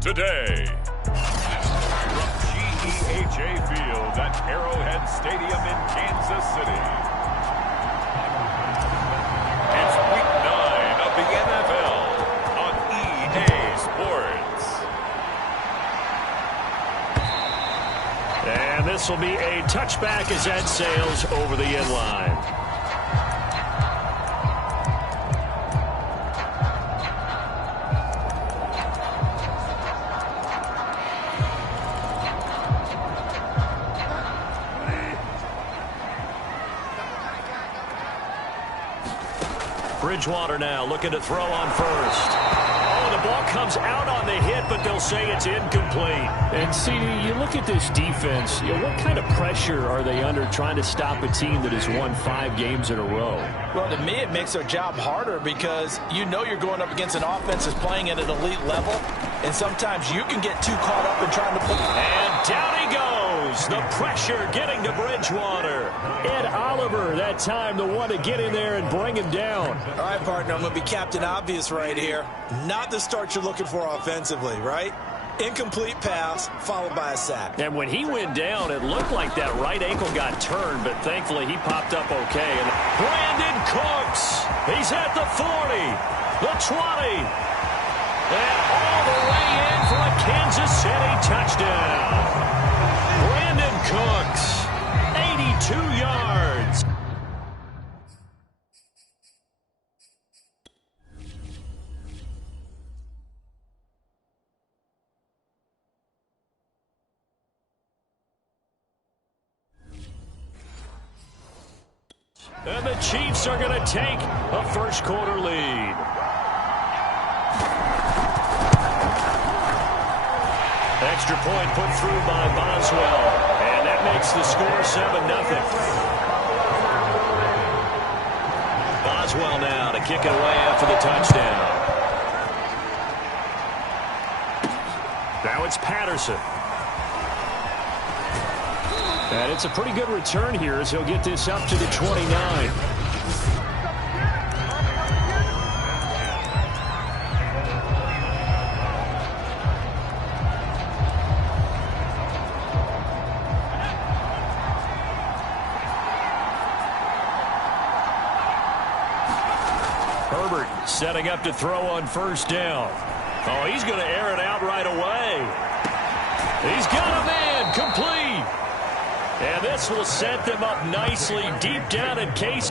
today. From GEHA Field at Arrowhead Stadium in Kansas City. It's Week 9 of the NFL on EA Sports. And this will be a touchback as that sails over the end line. Bridgewater now looking to throw on first. Oh, the ball comes out on the hit, but they'll say it's incomplete. And CD, you look at this defense, what kind of pressure are they under trying to stop a team that has won 5 games in a row? Well, to me, it makes their job harder because you know you're going up against an offense that's playing at an elite level, and sometimes you can get too caught up in trying to put... And down he goes. The pressure getting to Bridgewater. Ed Oliver, that time, the one to get in there and bring him down. All right, partner, I'm going to be Captain Obvious right here. Not the start you're looking for offensively, right? Incomplete pass, followed by a sack. And when he went down, it looked like that right ankle got turned, but thankfully he popped up okay. And Brandon Cooks, he's at the 40, the 20, and all the way in for a Kansas City touchdown. Brandon Cooks, 82 yards. And the Chiefs are going to take a first quarter lead. Extra point put through by Boswell. And that makes the score 7-0. Boswell now to kick it away after the touchdown. Now it's Patterson. And it's a pretty good return here as he'll get this up to the 29. Herbert setting up to throw on first down. Oh, he's going to air it out right away. He's got a man complete. And this will set them up nicely deep down in case.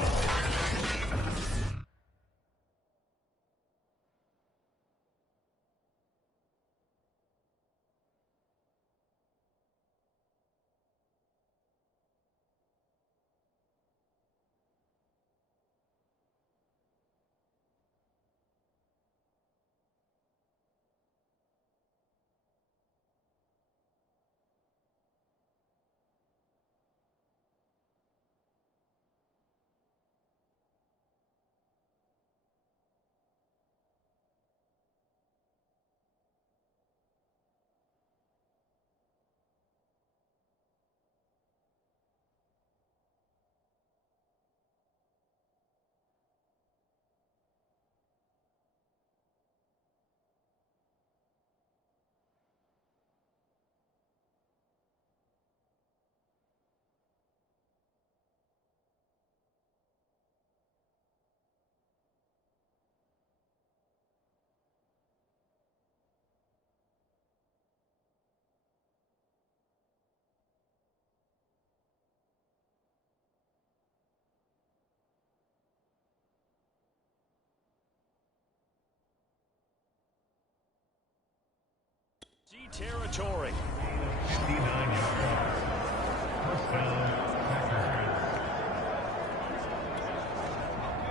Territory.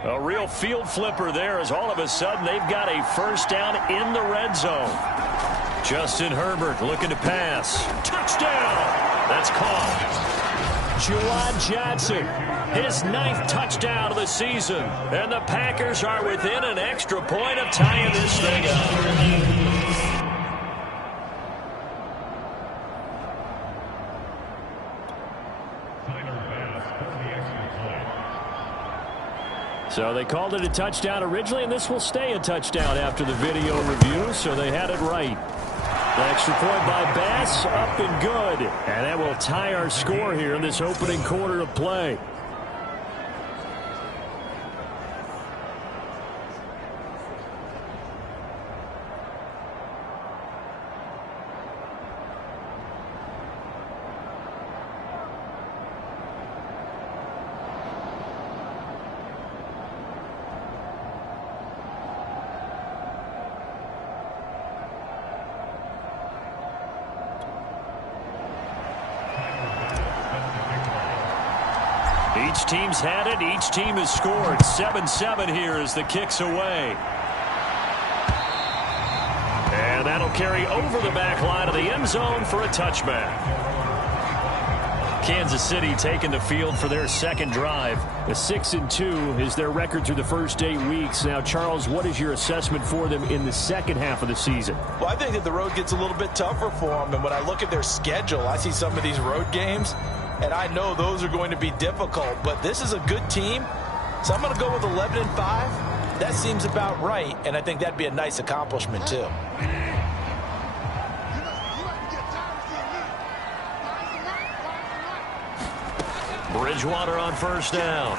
A real field flipper there as all of a sudden they've got a first down in the red zone. Justin Herbert looking to pass. Touchdown! That's caught. Juwan Johnson, his 9th touchdown of the season. And the Packers are within an extra point of tying this thing up. So they called it a touchdown originally, and this will stay a touchdown after the video review, so they had it right. Extra point by Bass, up and good. And that will tie our score here in this opening quarter of play. Each team's had it. Each team has scored. 7-7 here as the kick's away. And that'll carry over the back line of the end zone for a touchback. Kansas City taking the field for their second drive. A 6-2 is their record through the first 8 weeks. Now, Charles, what is your assessment for them in the second half of the season? Well, I think that the road gets a little bit tougher for them. And when I look at their schedule, I see some of these road games, and I know those are going to be difficult. But this is a good team, so I'm going to go with 11-5. That seems about right, and I think that'd be a nice accomplishment, too. Bridgewater on first down.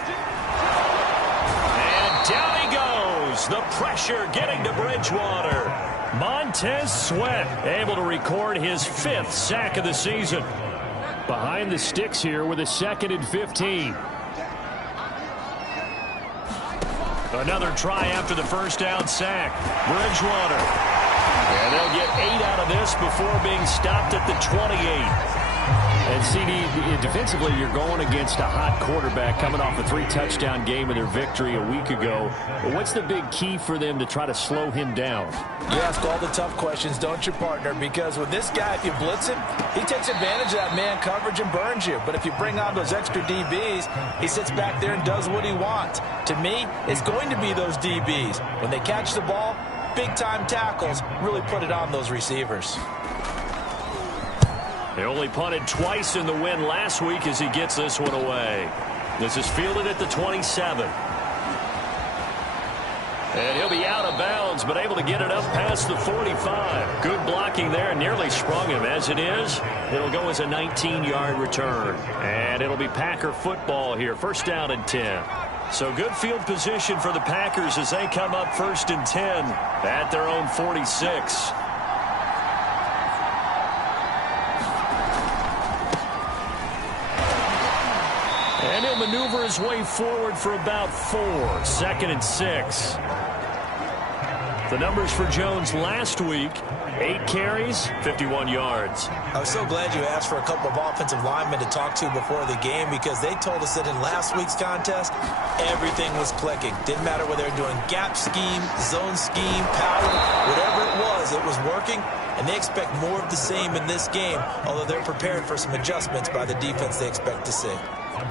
And down he goes. The pressure getting to Bridgewater. Montez Sweat able to record his 5th sack of the season. Behind the sticks here with a 2nd and 15. Another try after the first down sack. Bridgewater. And they'll get 8 out of this before being stopped at the 28. And CD, defensively, you're going against a hot quarterback coming off a 3-touchdown game in their victory a week ago. But what's the big key for them to try to slow him down? You ask all the tough questions, don't you, partner? Because with this guy, if you blitz him, he takes advantage of that man coverage and burns you. But if you bring on those extra DBs, he sits back there and does what he wants. To me, it's going to be those DBs. When they catch the ball, big-time tackles really put it on those receivers. They only punted twice in the win last week as he gets this one away. This is fielded at the 27. And he'll be out of bounds, but able to get it up past the 45. Good blocking there, nearly sprung him. As it is, it'll go as a 19-yard return. And it'll be Packer football here, 1st down and 10. So good field position for the Packers as they come up 1st and 10 at their own 46. And he'll maneuver his way forward for about 4. 2nd and 6. The numbers for Jones last week, 8 carries, 51 yards. I was so glad you asked for a couple of offensive linemen to talk to before the game, because they told us that in last week's contest, everything was clicking. Didn't matter whether they were doing gap scheme, zone scheme, power, whatever it was working. And they expect more of the same in this game, although they're prepared for some adjustments by the defense they expect to see.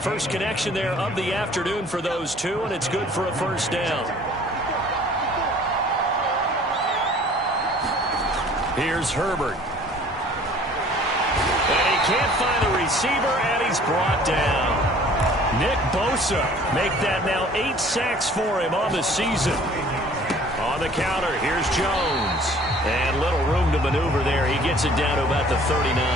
First connection there of the afternoon for those two, and it's good for a 1st down. Here's Herbert. And he can't find a receiver, and he's brought down. Nick Bosa make that now 8 sacks for him on the season. On the counter, here's Jones. And little room to maneuver there. He gets it down to about the 39.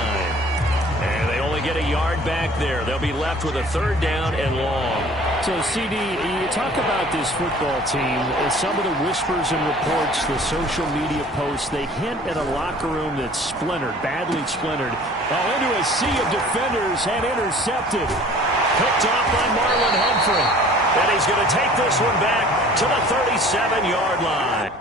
And they only get a yard back there. They'll be left with a 3rd down and long. So, CD, you talk about this football team, some of the whispers and reports, the social media posts, they hint at a locker room that's splintered, badly splintered. Now into a sea of defenders and intercepted. Picked off by Marlon Humphrey. And he's going to take this one back to the 37-yard line.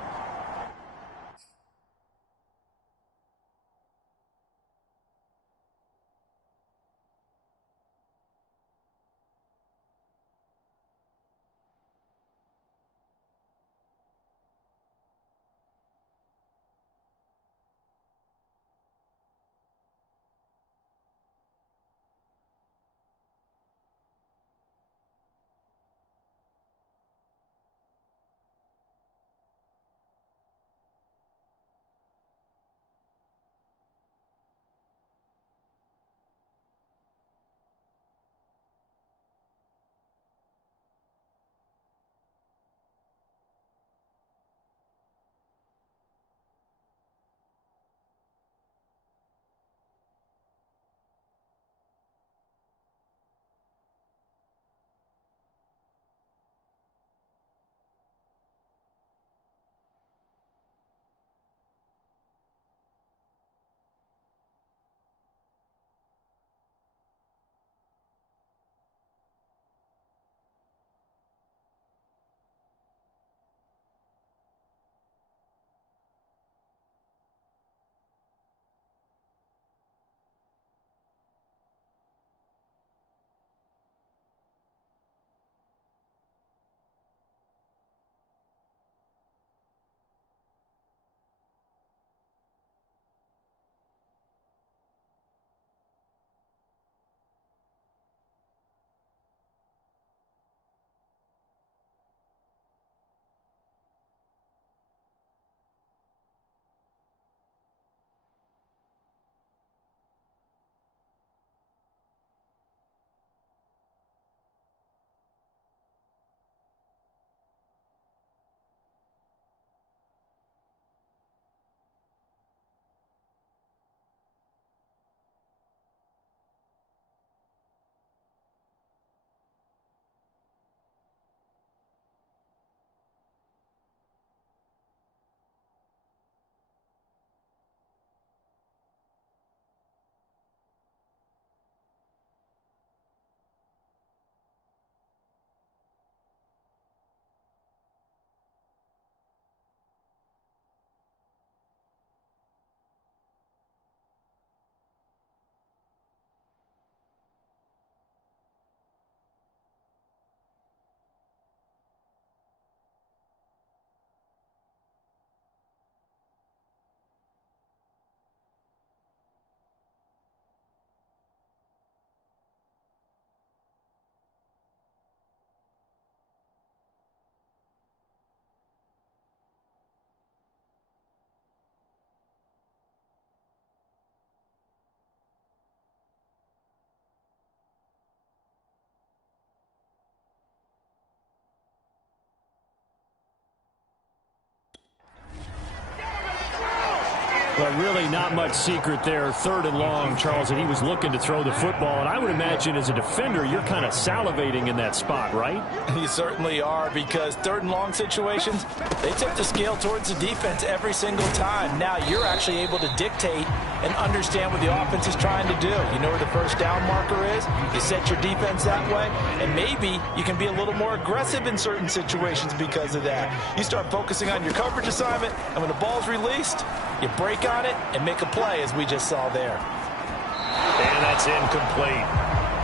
But really not much secret there. 3rd and long, Charles, and he was looking to throw the football. And I would imagine as a defender, you're kind of salivating in that spot, right? You certainly are, because 3rd and long situations, they tip the scale towards the defense every single time. Now you're actually able to dictate and understand what the offense is trying to do. You know where the first down marker is. You set your defense that way, and maybe you can be a little more aggressive in certain situations because of that. You start focusing on your coverage assignment, and when the ball's released, you break on it and make a play, as we just saw there. And that's incomplete.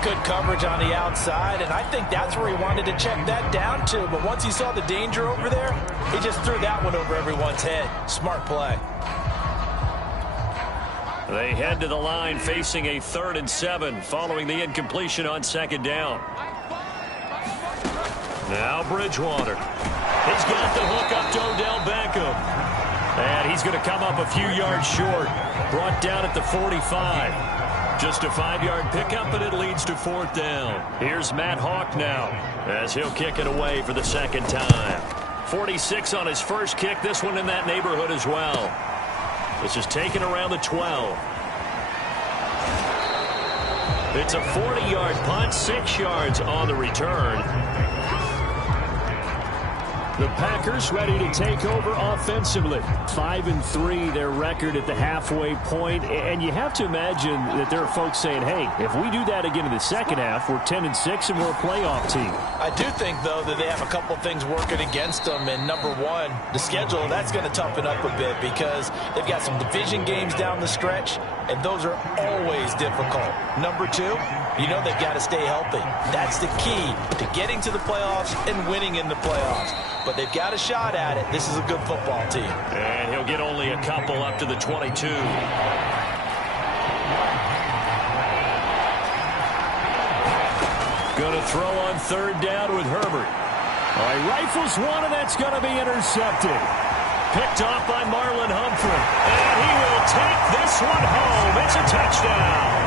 Good coverage on the outside, and I think that's where he wanted to check that down to. But once he saw the danger over there, he just threw that one over everyone's head. Smart play. They head to the line facing a 3rd and 7 following the incompletion on 2nd down. Now Bridgewater. He's got the hook up to Odell Beckham. And he's going to come up a few yards short. Brought down at the 45. Just a 5-yard pickup, and it leads to 4th down. Here's Matt Hawk now as he'll kick it away for the 2nd time. 46 on his first kick. This one in that neighborhood as well. This is taken around the 12. It's a 40-yard punt, 6 yards on the return. The Packers ready to take over offensively. 5-3, their record at the halfway point. And you have to imagine that there are folks saying, hey, if we do that again in the second half, we're 10-6 and we're a playoff team. I do think, though, that they have a couple things working against them. And number one, the schedule, that's going to toughen up a bit because they've got some division games down the stretch, and those are always difficult. Number two, you know they've got to stay healthy. That's the key to getting to the playoffs and winning in the playoffs. But they've got a shot at it. This is a good football team. And he'll get only a couple up to the 22. Going to throw on 3rd down with Herbert. All right, rifles one, and that's going to be intercepted. Picked off by Marlon Humphrey. And he will take this one home. It's a touchdown.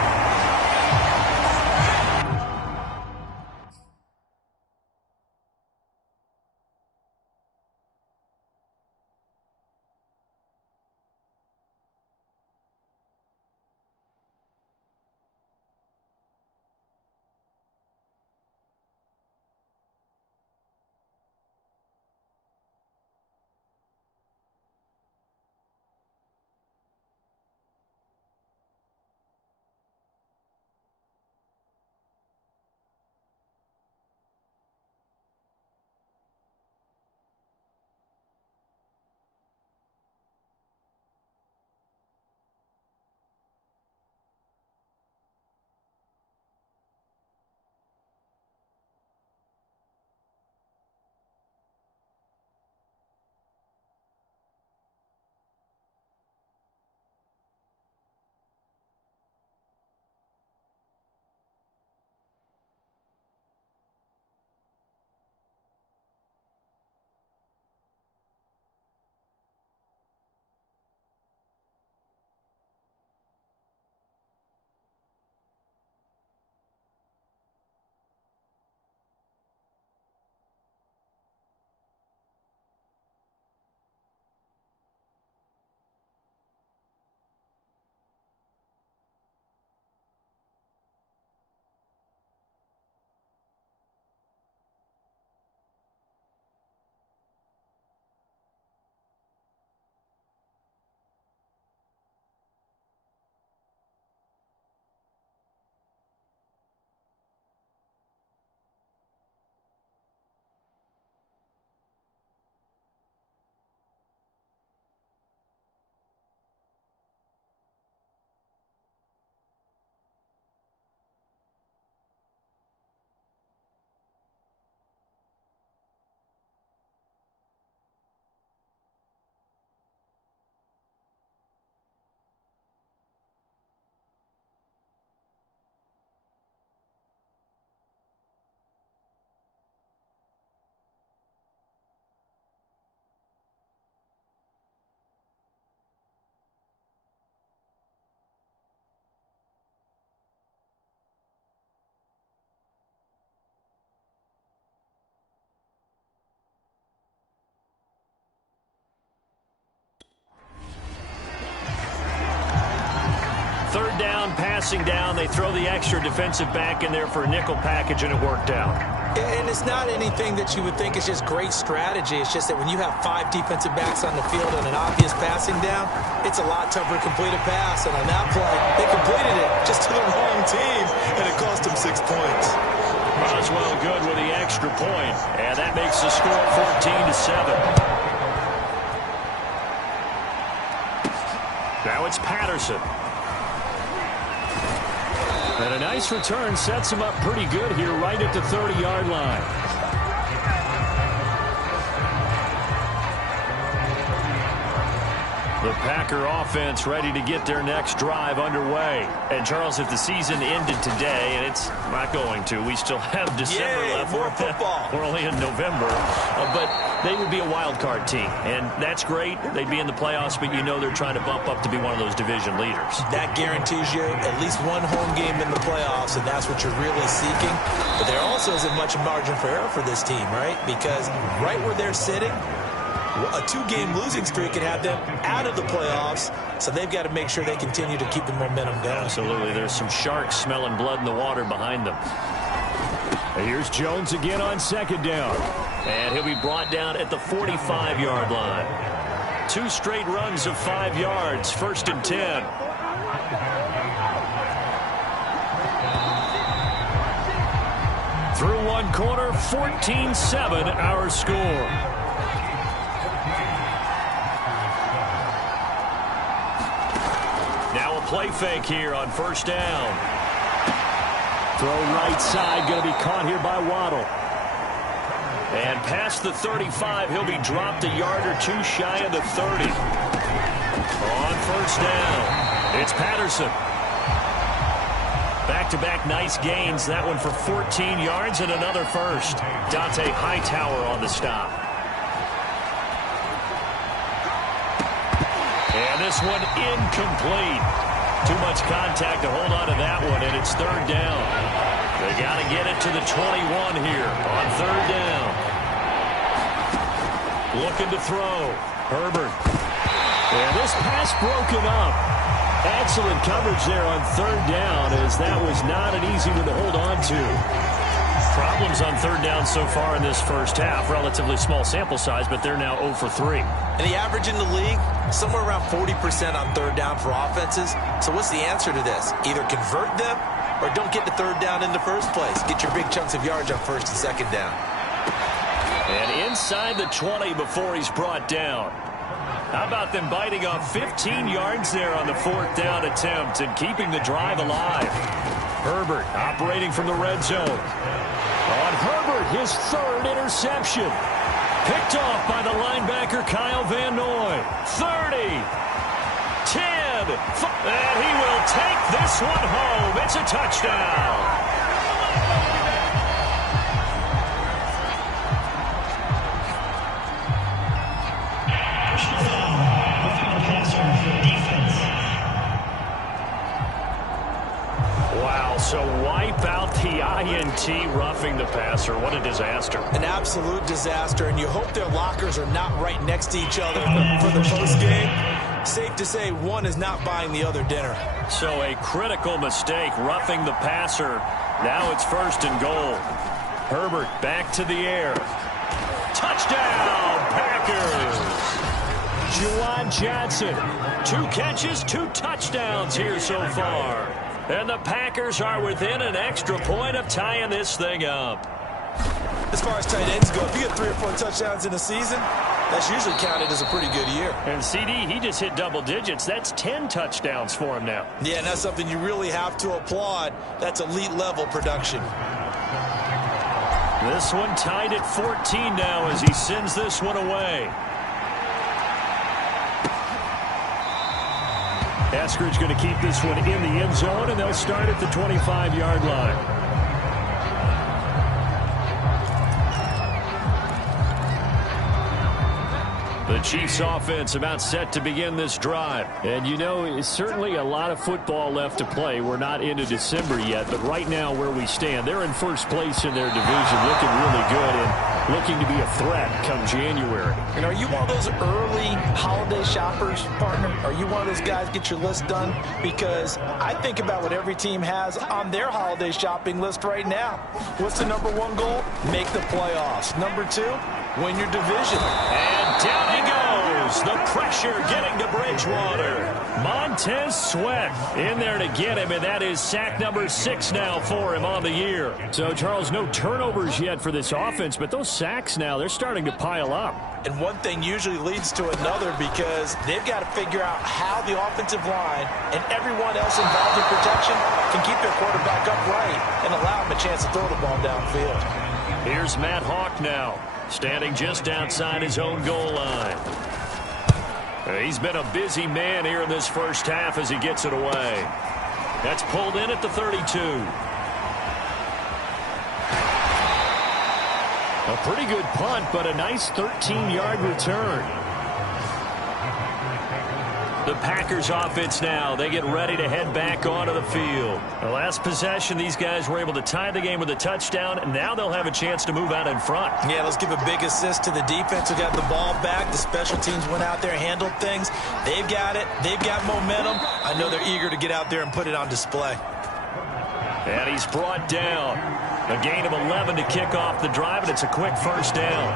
down, passing down. They throw the extra defensive back in there for a nickel package, and it worked out. And it's not anything that you would think is just great strategy. It's just that when you have 5 defensive backs on the field and an obvious passing down, it's a lot tougher to complete a pass. And on that play, they completed it just to the wrong team, and it cost them 6 points. Boswell good with the extra point, and that makes the score 14-7. Now it's Patterson. And a nice return sets him up pretty good here right at the 30-yard line. The Packer offense ready to get their next drive underway. And, Charles, if the season ended today, and it's not going to, we still have December left. More football. We're only in November. But they would be a wild card team, and that's great. They'd be in the playoffs, but you know they're trying to bump up to be one of those division leaders. That guarantees you at least one home game in the playoffs, and that's what you're really seeking. But there also isn't much margin for error for this team, right? Because right where they're sitting, a 2-game losing streak could have them out of the playoffs, so they've got to make sure they continue to keep the momentum going. Absolutely. There's some sharks smelling blood in the water behind them. And here's Jones again on second down. And he'll be brought down at the 45-yard line. 2 straight runs of 5 yards, 1st and 10. Through one quarter, 14-7 our score. Play fake here on 1st down. Throw right side, going to be caught here by Waddle. And past the 35, he'll be dropped a yard or 2 shy of the 30. On 1st down, it's Patterson. Back-to-back nice gains. That one for 14 yards and another first. Dante Hightower on the stop. And this one incomplete. Too much contact to hold on to that one, and it's 3rd down. They got to get it to the 21 here on 3rd down. Looking to throw. Herbert. And this pass broken up. Excellent coverage there on 3rd down, as that was not an easy one to hold on to. Problems on 3rd down so far in this first half. Relatively small sample size, but they're now 0 for 3. And the average in the league, somewhere around 40% on 3rd down for offenses. So what's the answer to this? Either convert them or don't get the 3rd down in the first place. Get your big chunks of yards on 1st and 2nd down. And inside the 20 before he's brought down. How about them biting off 15 yards there on the 4th down attempt and keeping the drive alive? Herbert operating from the red zone. On Herbert, his 3rd interception. Picked off by the linebacker Kyle Van Noy. 30, 10, and he will take this one home. It's a touchdown. Wow, so wipe out the INT roughing the passer. What a disaster. An absolute disaster, and you hope their lockers are not right next to each other for the postgame. Safe to say one is not buying the other dinner. So a critical mistake, roughing the passer. Now it's 1st and goal. Herbert back to the air. Touchdown, Packers! Juwan Johnson. 2 catches, 2 touchdowns here so far. And the Packers are within an extra point of tying this thing up. As far as tight ends go, if you get 3 or 4 touchdowns in a season, that's usually counted as a pretty good year. And CD, he just hit double digits. That's 10 touchdowns for him now. Yeah, and that's something you really have to applaud. That's elite level production. This one tied at 14 now as he sends this one away. Eskridge going to keep this one in the end zone, and they'll start at the 25-yard line. The Chiefs offense about set to begin this drive. And you know, it's certainly a lot of football left to play. We're not into December yet, but right now where we stand, they're in first place in their division, looking really good and looking to be a threat come January. And are you one of those early holiday shoppers, partner? Are you one of those guys get your list done? Because I think about what every team has on their holiday shopping list right now. What's the number one goal? Make the playoffs. Number two, win your division. And down he goes. The pressure getting to Bridgewater. Montez Sweat in there to get him, and that is sack number 6 now for him on the year. So, Charles, no turnovers yet for this offense, but those sacks now, they're starting to pile up. And one thing usually leads to another because they've got to figure out how the offensive line and everyone else involved in protection can keep their quarterback upright and allow him a chance to throw the ball downfield. Here's Matt Hawk now, standing just outside his own goal line. He's been a busy man here in this first half as he gets it away. That's pulled in at the 32. A pretty good punt, but a nice 13-yard return. The Packers offense now, they get ready to head back onto the field. The last possession, these guys were able to tie the game with a touchdown, and now they'll have a chance to move out in front. Yeah, let's give a big assist to the defense who got the ball back. The special teams went out there and handled things. They've got it. They've got momentum. I know they're eager to get out there and put it on display. And he's brought down. A gain of 11 to kick off the drive, and it's a quick first down.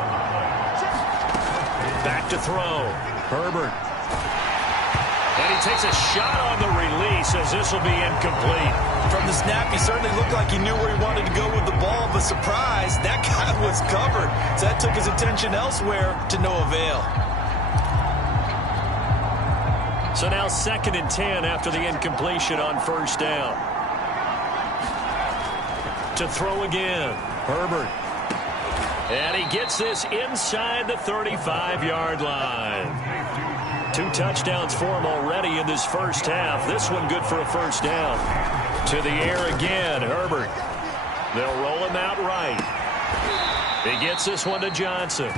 Back to throw. Herbert. And he takes a shot on the release as this will be incomplete. From the snap, he certainly looked like he knew where he wanted to go with the ball, but surprise, that guy was covered. So that took his attention elsewhere to no avail. So now 2nd and 10 after the incompletion on first down. To throw again, Herbert. And he gets this inside the 35-yard line. 2 touchdowns for him already in this first half. This one good for a first down. To the air again, Herbert. They'll roll him out right. He gets this one to Johnson.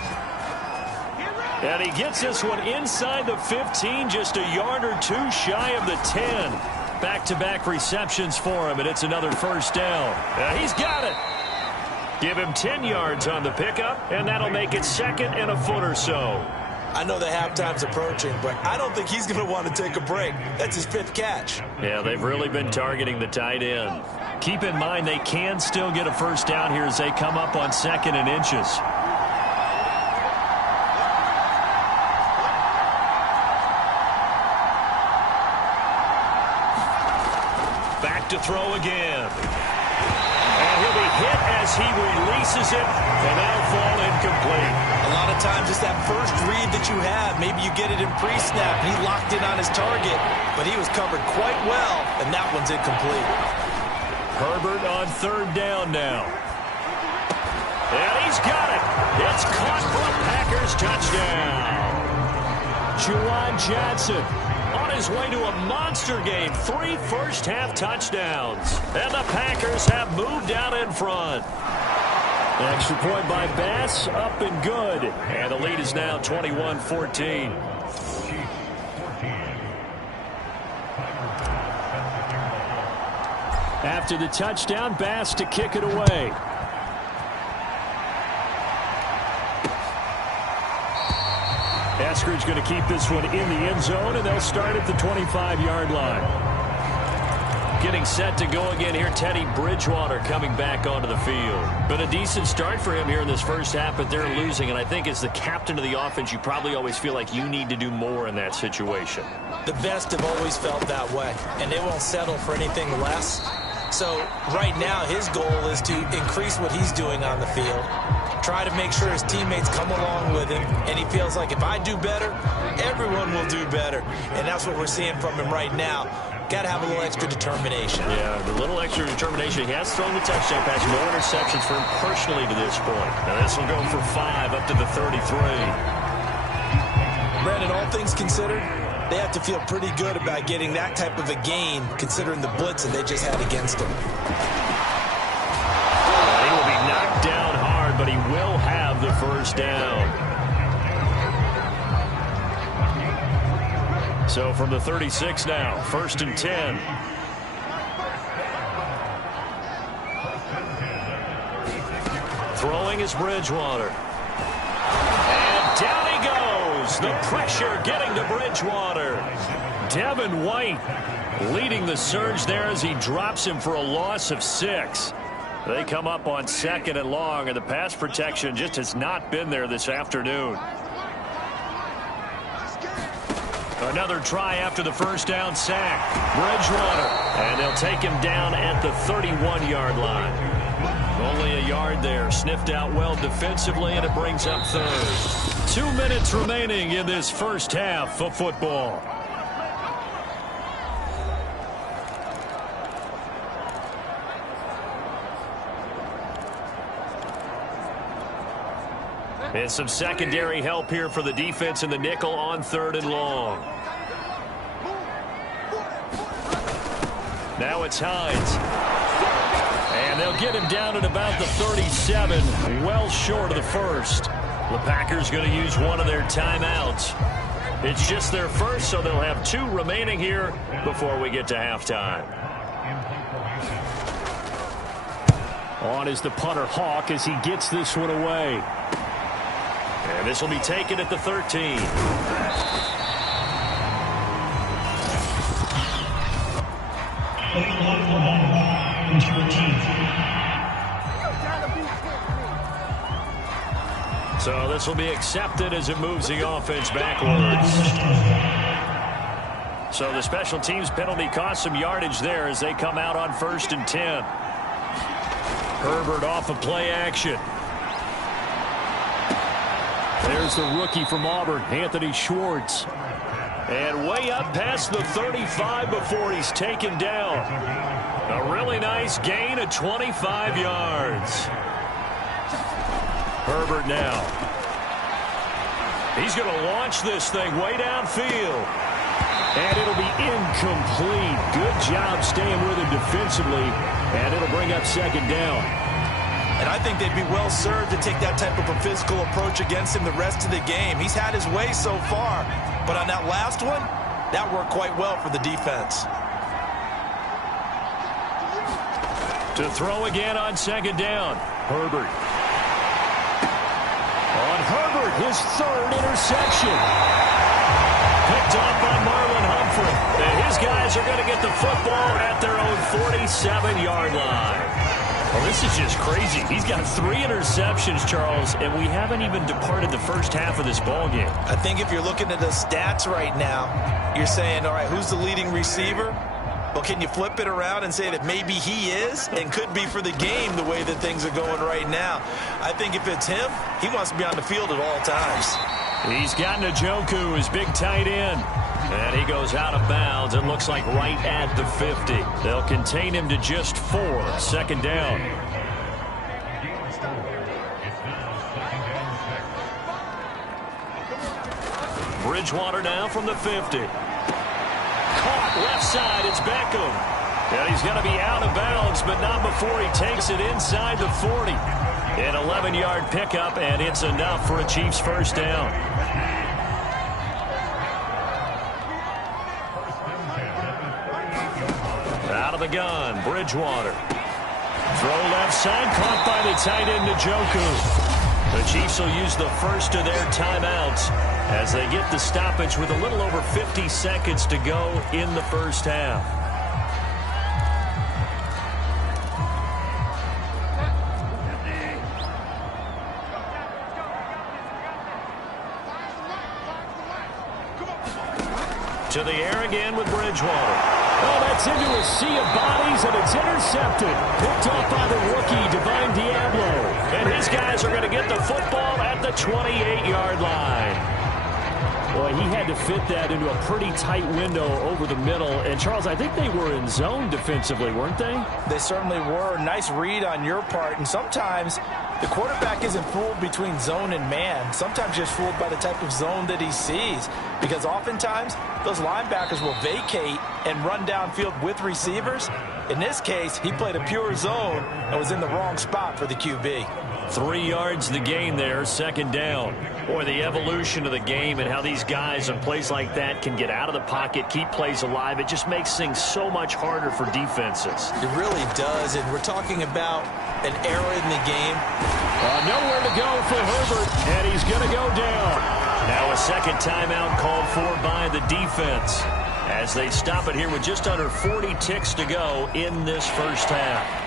And he gets this one inside the 15, just a yard or 2 shy of the 10. Back-to-back receptions for him, and it's another first down. He's got it. Give him 10 yards on the pickup, and that'll make it 2nd and a foot or so. I know the halftime's approaching, but I don't think he's going to want to take a break. That's his 5th catch. Yeah, they've really been targeting the tight end. Keep in mind they can still get a first down here as they come up on 2nd and inches. Back to throw again. And he'll be hit as he releases it, and that'll fall incomplete. A lot of times it's that first read that you have. Maybe you get it in pre-snap, and he locked in on his target, but he was covered quite well, and that one's incomplete. Herbert on 3rd down now. And he's got it. It's caught for a Packers touchdown. Juwan Johnson on his way to a monster game. 3 first-half touchdowns. And the Packers have moved out in front. Extra point by Bass, up and good. And the lead is now 21-14. After the touchdown, Bass to kick it away. Eskridge going to keep this one in the end zone, and they'll start at the 25-yard line. Getting set to go again here, Teddy Bridgewater coming back onto the field. Been a decent start for him here in this first half, but they're losing. And I think as the captain of the offense, you probably always feel like you need to do more in that situation. The best have always felt that way, and they won't settle for anything less. So right now his goal is to increase what he's doing on the field, try to make sure his teammates come along with him, and he feels like if I do better, everyone will do better. And that's what we're seeing from him right now. Got to have a little extra determination. Yeah, the little extra determination. He has thrown the touchdown pass. No interceptions for him personally to this point. Now this will go for 5 up to the 33. Brandon, all things considered, they have to feel pretty good about getting that type of a gain considering the blitz that they just had against him. He will be knocked down hard, but he will have the first down. So from the 36 now, 1st and 10. Throwing is Bridgewater. And down he goes. The pressure getting to Bridgewater. Devin White leading the surge there as he drops him for a loss of 6. They come up on 2nd and long, and the pass protection just has not been there this afternoon. Another try after the first down sack. Bridgewater. And they'll take him down at the 31-yard line. Only a yard there. Sniffed out well defensively, and it brings up 3rd. 2 minutes remaining in this first half of football. And some secondary help here for the defense in the nickel on 3rd and long. Now it's Hines. And they'll get him down at about the 37, well short of the first. The Packers going to use one of their timeouts. It's just their first, so they'll have 2 remaining here before we get to halftime. On is the punter Hawk as he gets this one away. And this will be taken at the 13. So this will be accepted as it moves the offense backwards. So the special teams penalty cost some yardage there as they come out on 1st and 10. Herbert off of play action. There's the rookie from Auburn, Anthony Schwartz. And way up past the 35 before he's taken down. A really nice gain of 25 yards. Herbert now. He's going to launch this thing way downfield. And it'll be incomplete. Good job staying with him defensively. And it'll bring up 2nd down. And I think they'd be well served to take that type of a physical approach against him the rest of the game. He's had his way so far. But on that last one, that worked quite well for the defense. To throw again on 2nd down. Herbert. On Herbert, his 3rd interception. Picked off by Marlon Humphrey. And his guys are going to get the football at their own 47-yard line. Well, this is just crazy. He's got 3 interceptions, Charles, and we haven't even departed the first half of this ballgame. I think if you're looking at the stats right now, you're saying, all right, who's the leading receiver? Well, can you flip it around and say that maybe he is and could be for the game the way that things are going right now? I think if it's him, he wants to be on the field at all times. He's got Njoku, his big tight end. And he goes out of bounds. It looks like right at the 50. They'll contain him to just 4. 2nd down. Bridgewater now from the 50. Caught left side. It's Beckham. And he's going to be out of bounds, but not before he takes it inside the 40. An 11-yard pickup, and it's enough for a Chiefs first down. Out of the gun, Bridgewater. Throw left side, caught by the tight end Njoku. The Chiefs will use the first of their timeouts as they get the stoppage with a little over 50 seconds to go in the first half. To the air again with Bridgewater. Oh, that's into a sea of bodies, and it's intercepted. Picked off by the rookie, Divine Diablo. And his guys are going to get the football at the 28-yard line. Well, he had to fit that into a pretty tight window over the middle. And, Charles, I think they were in zone defensively, weren't they? They certainly were. Nice read on your part. And sometimes the quarterback isn't fooled between zone and man. Sometimes just fooled by the type of zone that he sees. because oftentimes those linebackers will vacate and run downfield with receivers. In this case, he played a pure zone and was in the wrong spot for the QB. 3 yards the gain there, second down. Boy, the evolution of the game and how these guys on plays like that can get out of the pocket, keep plays alive, it just makes things so much harder for defenses. It really does, and we're talking about an error in the game. Nowhere to go for Herbert, and he's going to go down. Now a second timeout called for by the defense as they stop it here with just under 40 ticks to go in this first half.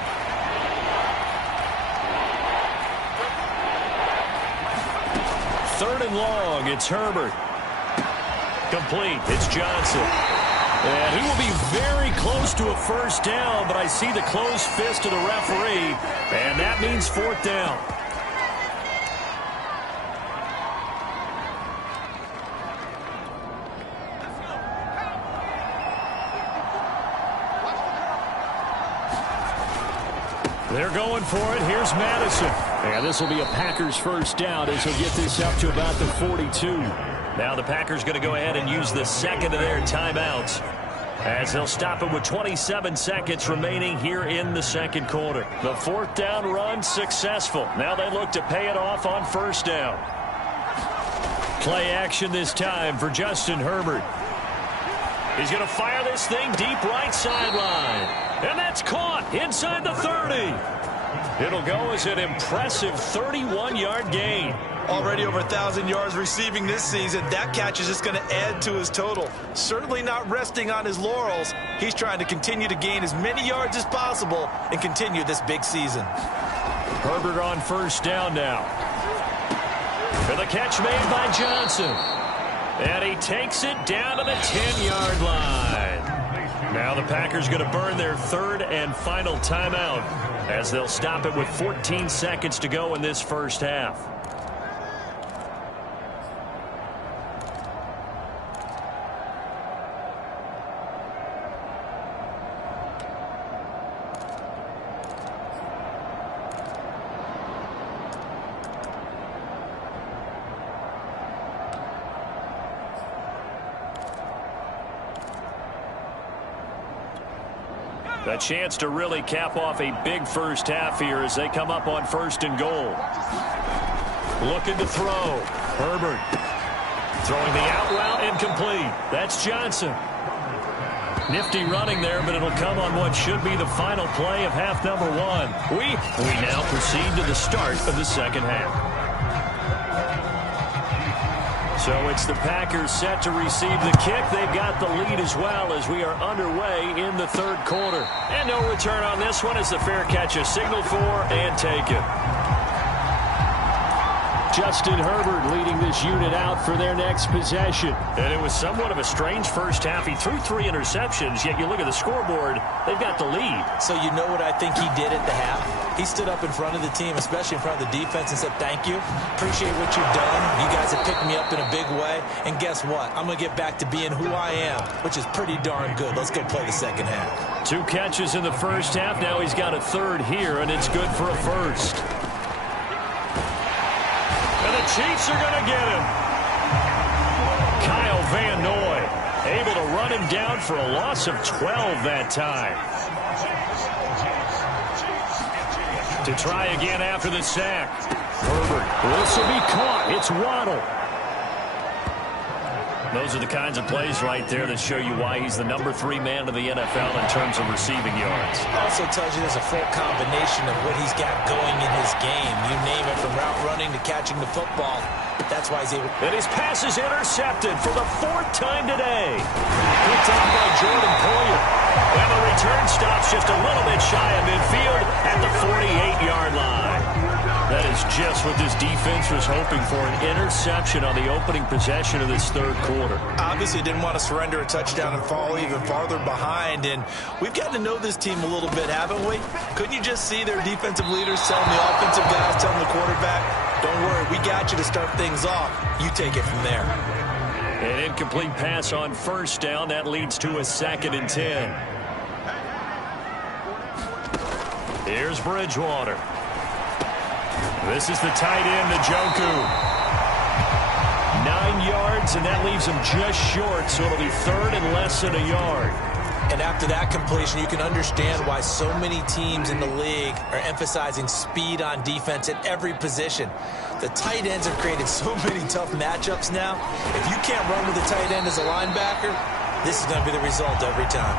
Third and long, it's Herbert. Complete, it's Johnson. And he will be very close to a first down, but I see the closed fist of the referee, and that means fourth down. They're going for it. Here's Madison. And this will be a Packers first down as he'll get this up to about the 42. Now the Packers going to go ahead and use the second of their timeouts as they'll stop it with 27 seconds remaining here in the second quarter. The fourth down run successful. Now they look to pay it off on first down. Play action this time for Justin Herbert. He's going to fire this thing deep right sideline. And that's caught inside the 30. It'll go as an impressive 31-yard gain. Already over 1,000 yards receiving this season. That catch is just going to add to his total. Certainly not resting on his laurels. He's trying to continue to gain as many yards as possible and continue this big season. Herbert on first down now. For the catch made by Johnson. And he takes it down to the 10-yard line. Now the Packers going to burn their third and final timeout as they'll stop it with 14 seconds to go in this first half. A chance to really cap off a big first half here as they come up on first and goal. Looking to throw. Herbert throwing the out route incomplete. That's Johnson. Nifty running there, but it'll come on what should be the final play of half number one. We now proceed to the start of the second half. So it's the Packers set to receive the kick. They've got the lead as well as we are underway in the third quarter. And no return on this one as the fair catch is signaled for and taken. Justin Herbert leading this unit out for their next possession. And it was somewhat of a strange first half. He threw 3 interceptions, yet you look at the scoreboard, they've got the lead. So you know what I think he did at the half? He stood up in front of the team, especially in front of the defense, and said, thank you. Appreciate what you've done. You guys have picked me up in a big way. And guess what? I'm going to get back to being who I am, which is pretty darn good. Let's go play the second half. 2 catches in the first half. Now he's got a third here, and it's good for a first. And the Chiefs are going to get him. Kyle Van Noy able to run him down for a loss of 12 that time. To try again after the sack. Herbert. This will be caught. It's Waddle. Those are the kinds of plays right there that show you why he's the number 3 man of the NFL in terms of receiving yards. Also tells you there's a full combination of what he's got going in his game. You name it, from route running to catching the football. That's why he's able. And his pass is intercepted for the 4th time today. Picked up by Jordan Poyer. And the return stops just a little bit shy of midfield at the 48-yard line. That is just what this defense was hoping for, an interception on the opening possession of this third quarter. Obviously didn't want to surrender a touchdown and fall even farther behind, and we've gotten to know this team a little bit, haven't we? Couldn't you just see their defensive leaders telling the offensive guys, telling the quarterback, don't worry, we got you to start things off. You take it from there. An incomplete pass on first down. That leads to a 2nd and 10. Here's Bridgewater. This is the tight end, Njoku. 9 yards, and that leaves him just short, so it'll be third and less than a yard. And after that completion, you can understand why so many teams in the league are emphasizing speed on defense at every position. The tight ends have created so many tough matchups now. If you can't run with a tight end as a linebacker, this is going to be the result every time.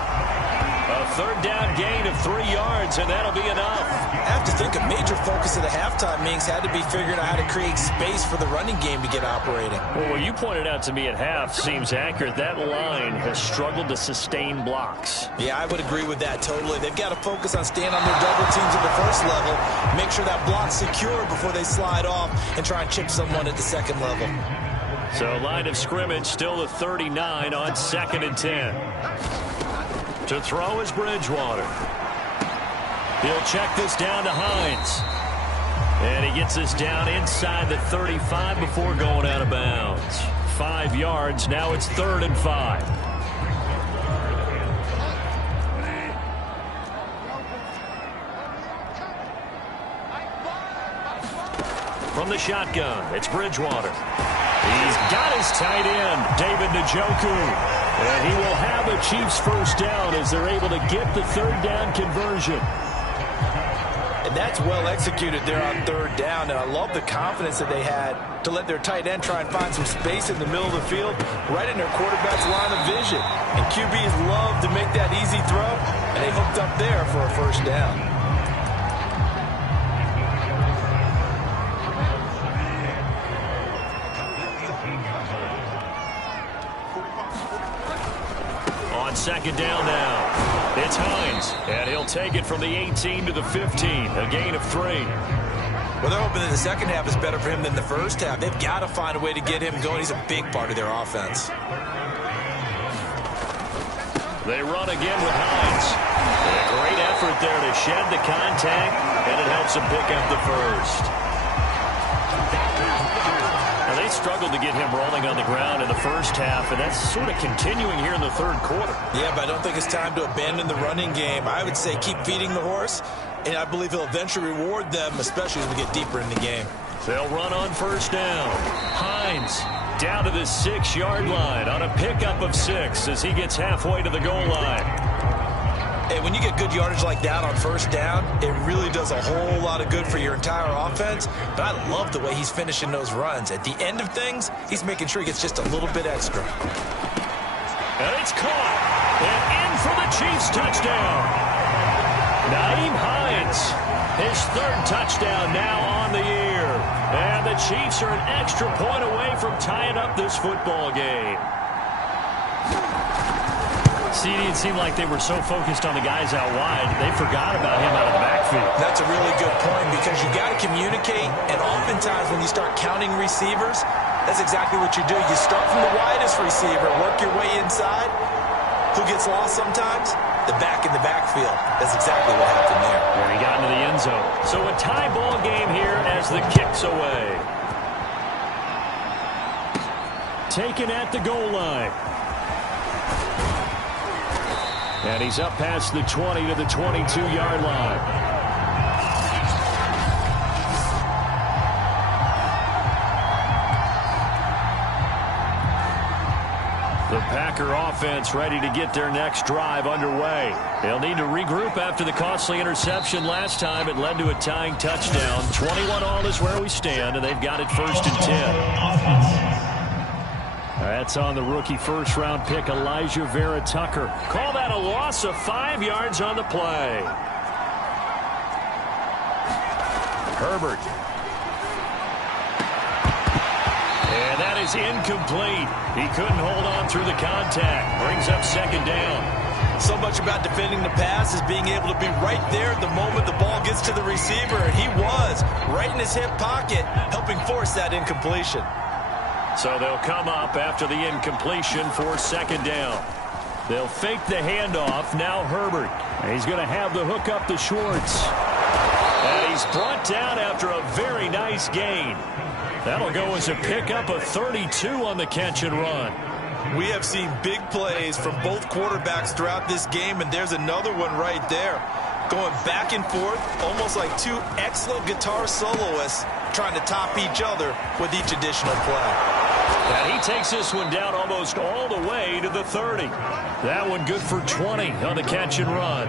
A third down gain of 3 yards, and that'll be enough. I have to think a major focus of the halftime meetings had to be figuring out how to create space for the running game to get operating. Well, what you pointed out to me at half seems accurate. That line has struggled to sustain blocks. Yeah, I would agree with that totally. They've got to focus on staying on their double teams at the first level, make sure that block's secure before they slide off and try and chip someone at the second level. So line of scrimmage still the 39 on 2nd and 10. To throw is Bridgewater. He'll check this down to Hines. And he gets this down inside the 35 before going out of bounds. 5 yards. Now it's 3rd and 5. From the shotgun, it's Bridgewater. He's got his tight end, David Njoku. And he will have a Chiefs first down as they're able to get the 3rd down conversion. And that's well executed there on 3rd down. And I love the confidence that they had to let their tight end try and find some space in the middle of the field, right in their quarterback's line of vision. And QBs love to make that easy throw, and they hooked up there for a first down. On 2nd down now, it's Hines, and he'll take it from the 18 to the 15, a gain of 3. Well, they're hoping that the second half is better for him than the first half. They've got to find a way to get him going. He's a big part of their offense. They run again with Hines. A great effort there to shed the contact, and it helps him pick up the first. Now, they struggled to get him rolling on the ground in the first half, and that's sort of continuing here in the 3rd quarter. Yeah, but I don't think it's time to abandon the running game. I would say keep feeding the horse, and I believe he'll eventually reward them, especially as we get deeper in the game. They'll run on 1st down. Hines down to the 6-yard line on a pickup of 6 as he gets halfway to the goal line. Hey, when you get good yardage like that on 1st down, it really does a whole lot of good for your entire offense. But I love the way he's finishing those runs. At the end of things, he's making sure he gets just a little bit extra. And it's caught. And in for the Chiefs touchdown. Nyheim Hines, his 3rd touchdown now on the year. And the Chiefs are an extra point away from tying up this football game. See, it seemed like they were so focused on the guys out wide, they forgot about him out of the backfield. That's a really good point because you got to communicate, and oftentimes when you start counting receivers, that's exactly what you do. You start from the widest receiver, work your way inside. Who gets lost sometimes? The back in the backfield. That's exactly what happened there. Where he got into the end zone. So a tie ball game here as the kick's away. Taken at the goal line. And he's up past the 20 to the 22-yard line. The Packer offense ready to get their next drive underway. They'll need to regroup after the costly interception last time. It led to a tying touchdown. 21-all is where we stand, and they've got it 1st and 10. That's on the rookie first-round pick, Elijah Vera Tucker. Call that a loss of 5 yards on the play. Herbert. And that is incomplete. He couldn't hold on through the contact. Brings up 2nd down. So much about defending the pass is being able to be right there at the moment the ball gets to the receiver. And he was right in his hip pocket, helping force that incompletion. So they'll come up after the incompletion for 2nd down. They'll fake the handoff. Now Herbert. He's going to have the hook up to Schwartz. And he's brought down after a very nice gain. That'll go as a pickup of 32 on the catch and run. We have seen big plays from both quarterbacks throughout this game, and there's another one right there. Going back and forth, almost like two excellent guitar soloists trying to top each other with each additional play. And he takes this one down almost all the way to the 30. That one good for 20 on the catch and run.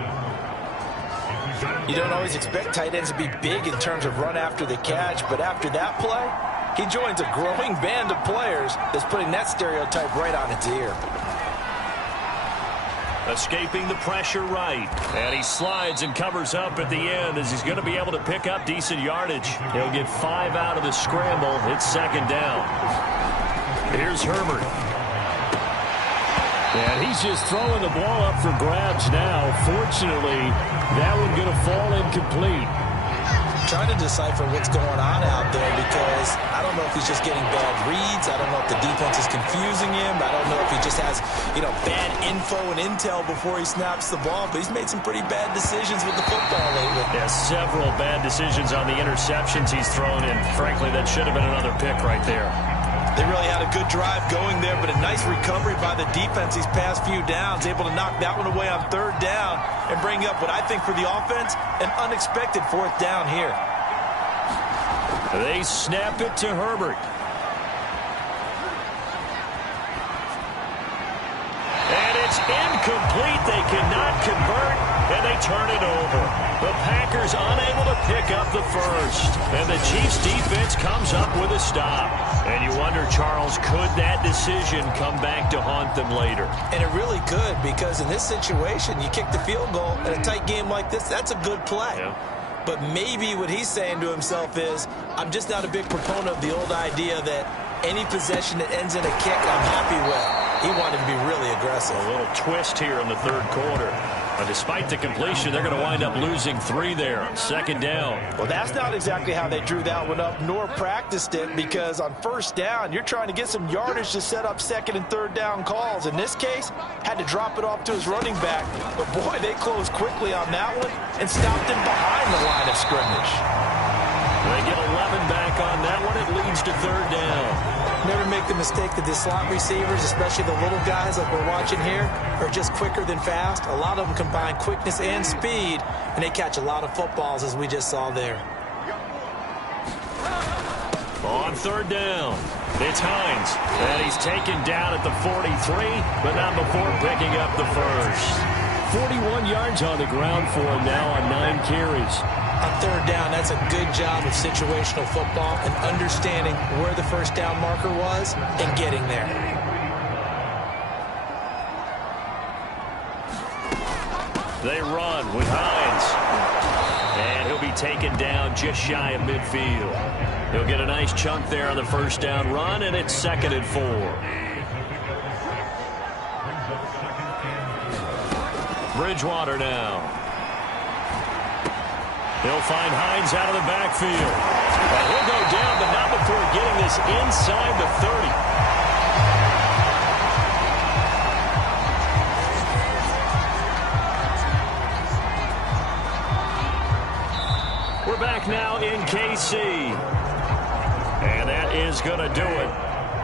You don't always expect tight ends to be big in terms of run after the catch, but after that play, he joins a growing band of players that's putting that stereotype right on its ear. Escaping the pressure right. And he slides and covers up at the end as he's going to be able to pick up decent yardage. He'll get 5 out of the scramble. It's second down. Here's Herbert. And he's just throwing the ball up for grabs now. Fortunately, that one going to fall incomplete. Trying to decipher what's going on out there because I don't know if he's just getting bad reads. I don't know if the defense is confusing him. I don't know if he just has, bad info and intel before he snaps the ball. But he's made some pretty bad decisions with the football lately. Yeah, several bad decisions on the interceptions he's thrown in. Frankly, that should have been another pick right there. They really had a good drive going there, but a nice recovery by the defense these past few downs, able to knock that one away on third down and bring up what I think for the offense, an unexpected fourth down here. They snap it to Herbert. And it's incomplete. They cannot convert, and they turn it over. The Packers unable to pick up the first. And the Chiefs defense comes up with a stop. And you wonder, Charles, could that decision come back to haunt them later? And it really could, because in this situation, you kick the field goal in a tight game like this, that's a good play. Yeah. But maybe what he's saying to himself is, I'm just not a big proponent of the old idea that any possession that ends in a kick I'm happy with. He wanted to be really aggressive. A little twist here in the third quarter. But despite the completion, they're going to wind up losing 3 there. Second down. Well, that's not exactly how they drew that one up, nor practiced it, because on first down, you're trying to get some yardage to set up second and third down calls. In this case, had to drop it off to his running back. But, boy, they closed quickly on that one and stopped him behind the line of scrimmage. They get 11 back on that one. It leads to third down. Never make the mistake that the slot receivers, especially the little guys like we're watching here, are just quicker than fast. A lot of them combine quickness and speed, and they catch a lot of footballs, as we just saw there. On third down, it's Hines. And he's taken down at the 43, but not before picking up the first. 41 yards on the ground for him now on 9 carries. On third down, that's a good job of situational football and understanding where the first down marker was and getting there. They run with Hines. And he'll be taken down just shy of midfield. He'll get a nice chunk there on the first down run, and it's second and 4. Bridgewater now. He'll find Hines out of the backfield. And he'll go down, but not before getting this inside the 30. We're back now in KC. And that is going to do it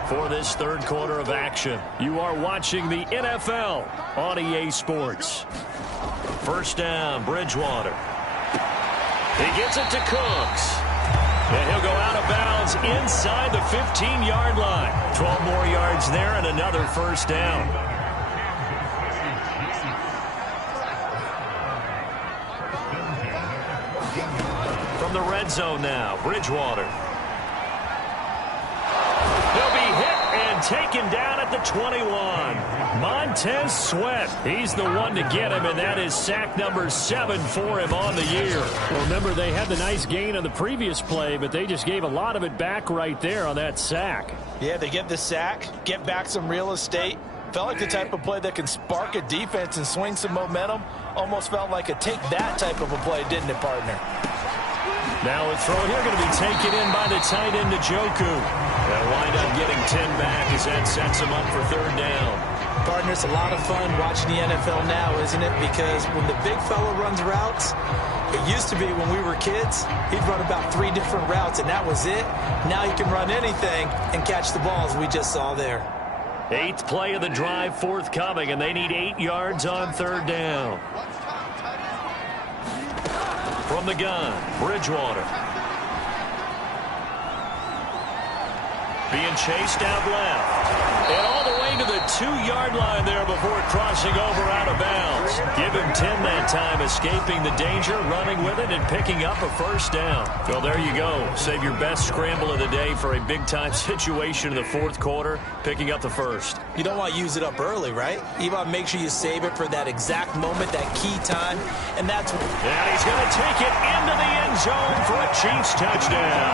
for this third quarter of action. You are watching the NFL on EA Sports. First down, Bridgewater. He gets it to Cooks. And he'll go out of bounds inside the 15-yard line. 12 more yards there and another first down. From the red zone now, Bridgewater. He'll be hit and taken down at the 21. Montez Sweat, he's the one to get him, and that is sack number 7 for him on the year. Well, remember, they had the nice gain on the previous play, but they just gave a lot of it back right there on that sack. Yeah, they get the sack, get back some real estate. Felt like the type of play that can spark a defense and swing some momentum. Almost felt like a take that type of a play, didn't it, partner? Now a throw here going to be taken in by the tight end, Njoku. They'll wind up getting 10 back as that sets him up for third down. Partner, it's a lot of fun watching the NFL now, isn't it? Because when the big fella runs routes, it used to be when we were kids, he'd run about 3 different routes, and that was it. Now he can run anything and catch the balls we just saw there. 8th play of the drive forthcoming, and they need 8 yards on third down. From the gun, Bridgewater. being chased out left. And all the way to the 2-yard line there before crossing over out of bounds. Give him 10 that time, escaping the danger, running with it, and picking up a first down. Well, there you go. Save your best scramble of the day for a big-time situation in the fourth quarter, picking up the first. You don't want to use it up early, right? You want to make sure you save it for that exact moment, that key time, and that's what... And he's going to take it into the end zone for a Chiefs touchdown.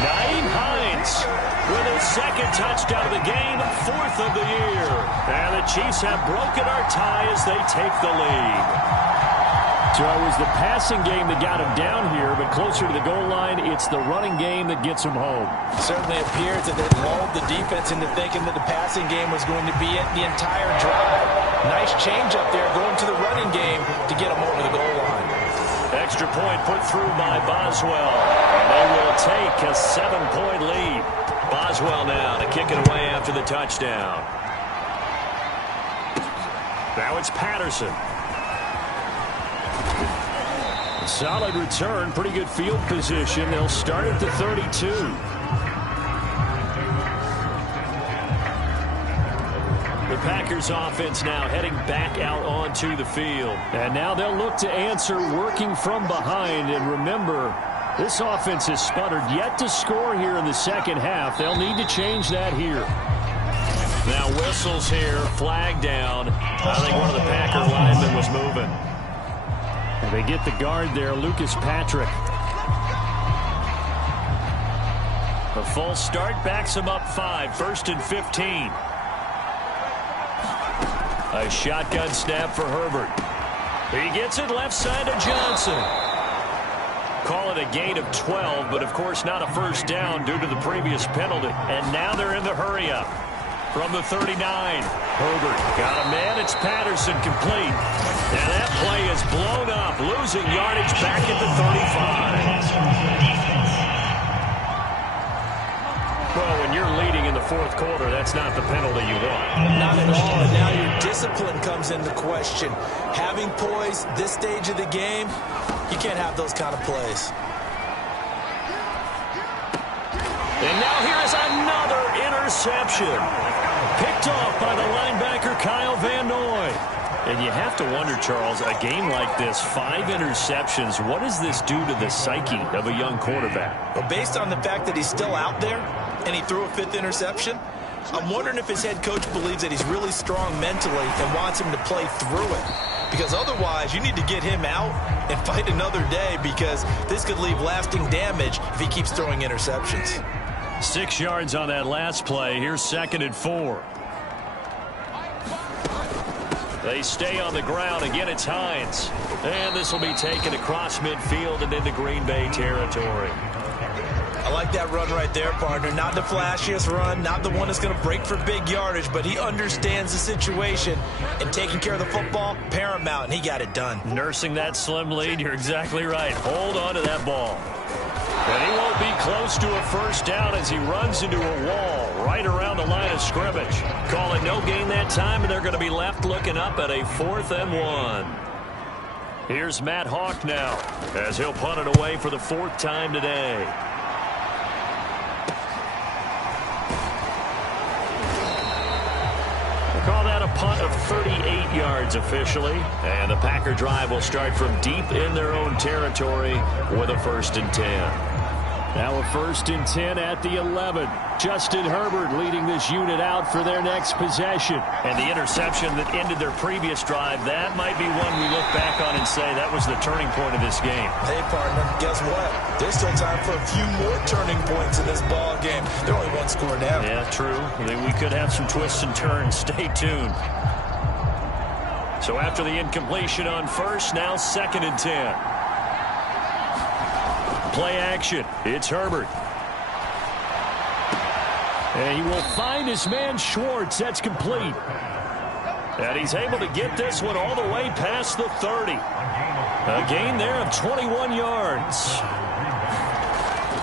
Nyheim Hines with his second touchdown of the game, 4th of the year. And the Chiefs have broken our tie as they take the lead. So it was the passing game that got him down here, but closer to the goal line, it's the running game that gets him home. Certainly appears that they lulled the defense into thinking that the passing game was going to be it the entire drive. Nice change up there going to the running game to get him over the goal line. Extra point put through by Boswell. And they will take a 7-point lead. Boswell now to kick it away after the touchdown. Now it's Patterson. Solid return, pretty good field position. They'll start at the 32. The Packers offense now heading back out onto the field. And now they'll look to answer working from behind. And remember, this offense has sputtered yet to score here in the second half. They'll need to change that here. Now whistles here, flag down. I think one of the Packer linemen was moving. And they get the guard there, Lucas Patrick. A false start backs him up 5, 1st and 15. A shotgun snap for Herbert. He gets it left side to Johnson. Call it a gain of 12, but of course not a first down due to the previous penalty. And now they're in the hurry-up. From the 39, Herbert got a man. It's Patterson, complete. And that play is blown up, losing yardage back at the 35. Well, when you're leading in the fourth quarter, that's not the penalty you want. Not at all. And now your discipline comes into question. Having poise this stage of the game, you can't have those kind of plays. And now here is another interception. Picked off by the linebacker, Kyle Van Noy. And you have to wonder, Charles, a game like this, 5 interceptions, what does this do to the psyche of a young quarterback? Well, based on the fact that he's still out there and he threw a 5th interception, I'm wondering if his head coach believes that he's really strong mentally and wants him to play through it. Because otherwise, you need to get him out and fight another day, because this could leave lasting damage if he keeps throwing interceptions. 6 yards on that last play. Here's 2nd and 4. They stay on the ground. Again, it's Hines. And this will be taken across midfield and into Green Bay territory. I like that run right there, partner. Not the flashiest run, not the one that's going to break for big yardage, but he understands the situation, and taking care of the football, paramount, and he got it done. Nursing that slim lead, you're exactly right. Hold on to that ball. And he won't be close to a first down as he runs into a wall right around the line of scrimmage. Call it no gain that time, and they're going to be left looking up at a 4th and 1. Here's Matt Hawk now as he'll punt it away for the 4th time today. Call that a punt of 38 yards officially. And the Packer drive will start from deep in their own territory with a 1st and 10. Now a 1st and 10 at the 11. Justin Herbert leading this unit out for their next possession. And the interception that ended their previous drive, that might be one we look back on and say that was the turning point of this game. Hey, partner, guess what? There's still time for a few more turning points in this ball game. They're only 1 score down. Yeah, true. We could have some twists and turns. Stay tuned. So after the incompletion on 1st, now 2nd and 10. Play action. It's Herbert. And he will find his man Schwartz. That's complete. And he's able to get this one all the way past the 30. A gain there of 21 yards.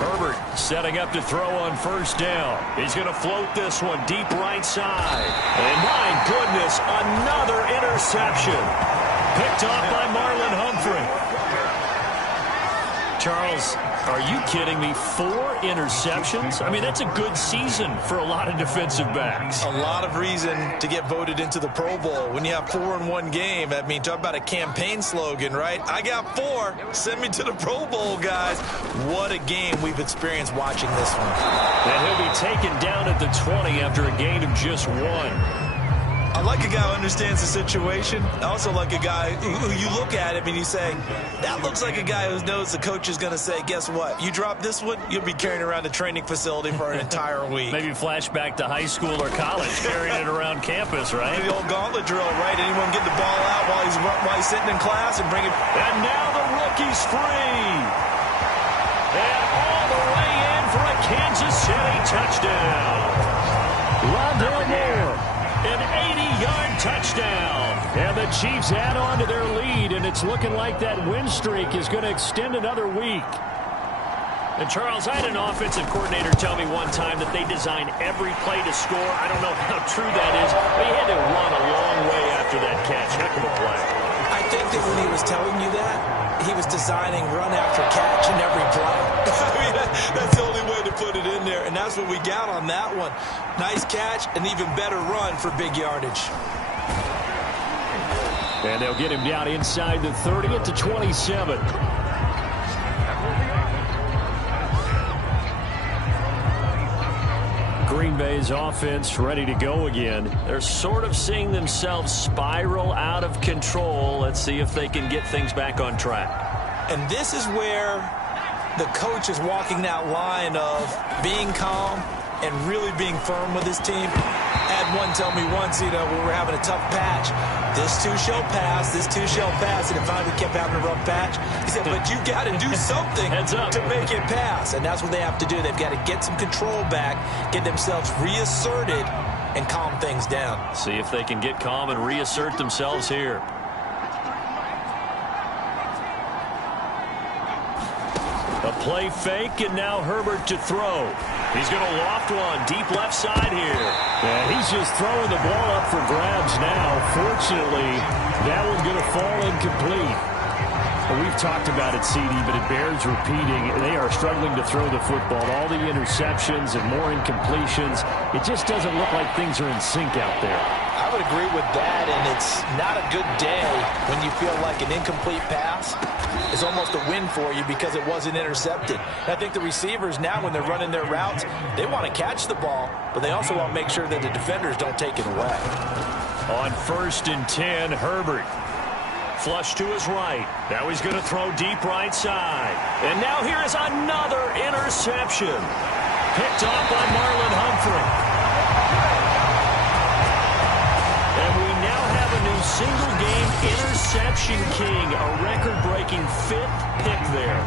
Herbert setting up to throw on 1st down. He's going to float this one deep right side. And my goodness, another interception. Picked off by Marlon Humphrey. Charles, are you kidding me? 4 interceptions? I mean, that's a good season for a lot of defensive backs. A lot of reason to get voted into the Pro Bowl. When you have 4 in one game, I mean, talk about a campaign slogan, right? I got 4. Send me to the Pro Bowl, guys. What a game we've experienced watching this one. And he'll be taken down at the 20 after a gain of just 1. I like a guy who understands the situation. I also like a guy who you look at him and you say, that looks like a guy who knows the coach is going to say, guess what? You drop this one, you'll be carrying around the training facility for an entire week. Maybe flashback to high school or college, carrying it around campus, right? The old gauntlet drill, right? Anyone get the ball out while he's sitting in class and bring it. And now the rookie's free. And all the way in for a Kansas City touchdown. Rondale Moore. An 80-yard touchdown. And the Chiefs add on to their lead, and it's looking like that win streak is going to extend another week. And, Charles, I had an offensive coordinator tell me one time that they design every play to score. I don't know how true that is, but he had to run a long way after that catch. Heck of a play. I think that when he was telling you that, he was designing run after catch in every play. I mean, that's the only way to put it in there, and that's what we got on that one. Nice catch, an even better run for big yardage. And they'll get him down inside the 30 at the 27. Green Bay's offense ready to go again. They're sort of seeing themselves spiral out of control. Let's see if they can get things back on track. And this is where the coach is walking that line of being calm and really being firm with his team. I had one tell me once, we were having a tough patch. This too shall pass, this too shall pass. And it finally kept having a rough patch. He said, but you got to do something to make it pass. And that's what they have to do. They've got to get some control back, get themselves reasserted, and calm things down. See if they can get calm and reassert themselves here. A play fake, and now Herbert to throw. He's going to loft one deep left side here. And he's just throwing the ball up for grabs now. Fortunately, that one's going to fall incomplete. Well, we've talked about it, CD, but it bears repeating. They are struggling to throw the football. All the interceptions and more incompletions. It just doesn't look like things are in sync out there. I would agree with that, and it's not a good day when you feel like an incomplete pass is almost a win for you because it wasn't intercepted. And I think the receivers now, when they're running their routes, they want to catch the ball, but they also want to make sure that the defenders don't take it away. On 1st and 10, Herbert. Flush to his right. Now he's going to throw deep right side. And now here is another interception. Picked off by Marlon Humphrey. And we now have a new single-game interception king, a record-breaking 5th pick there.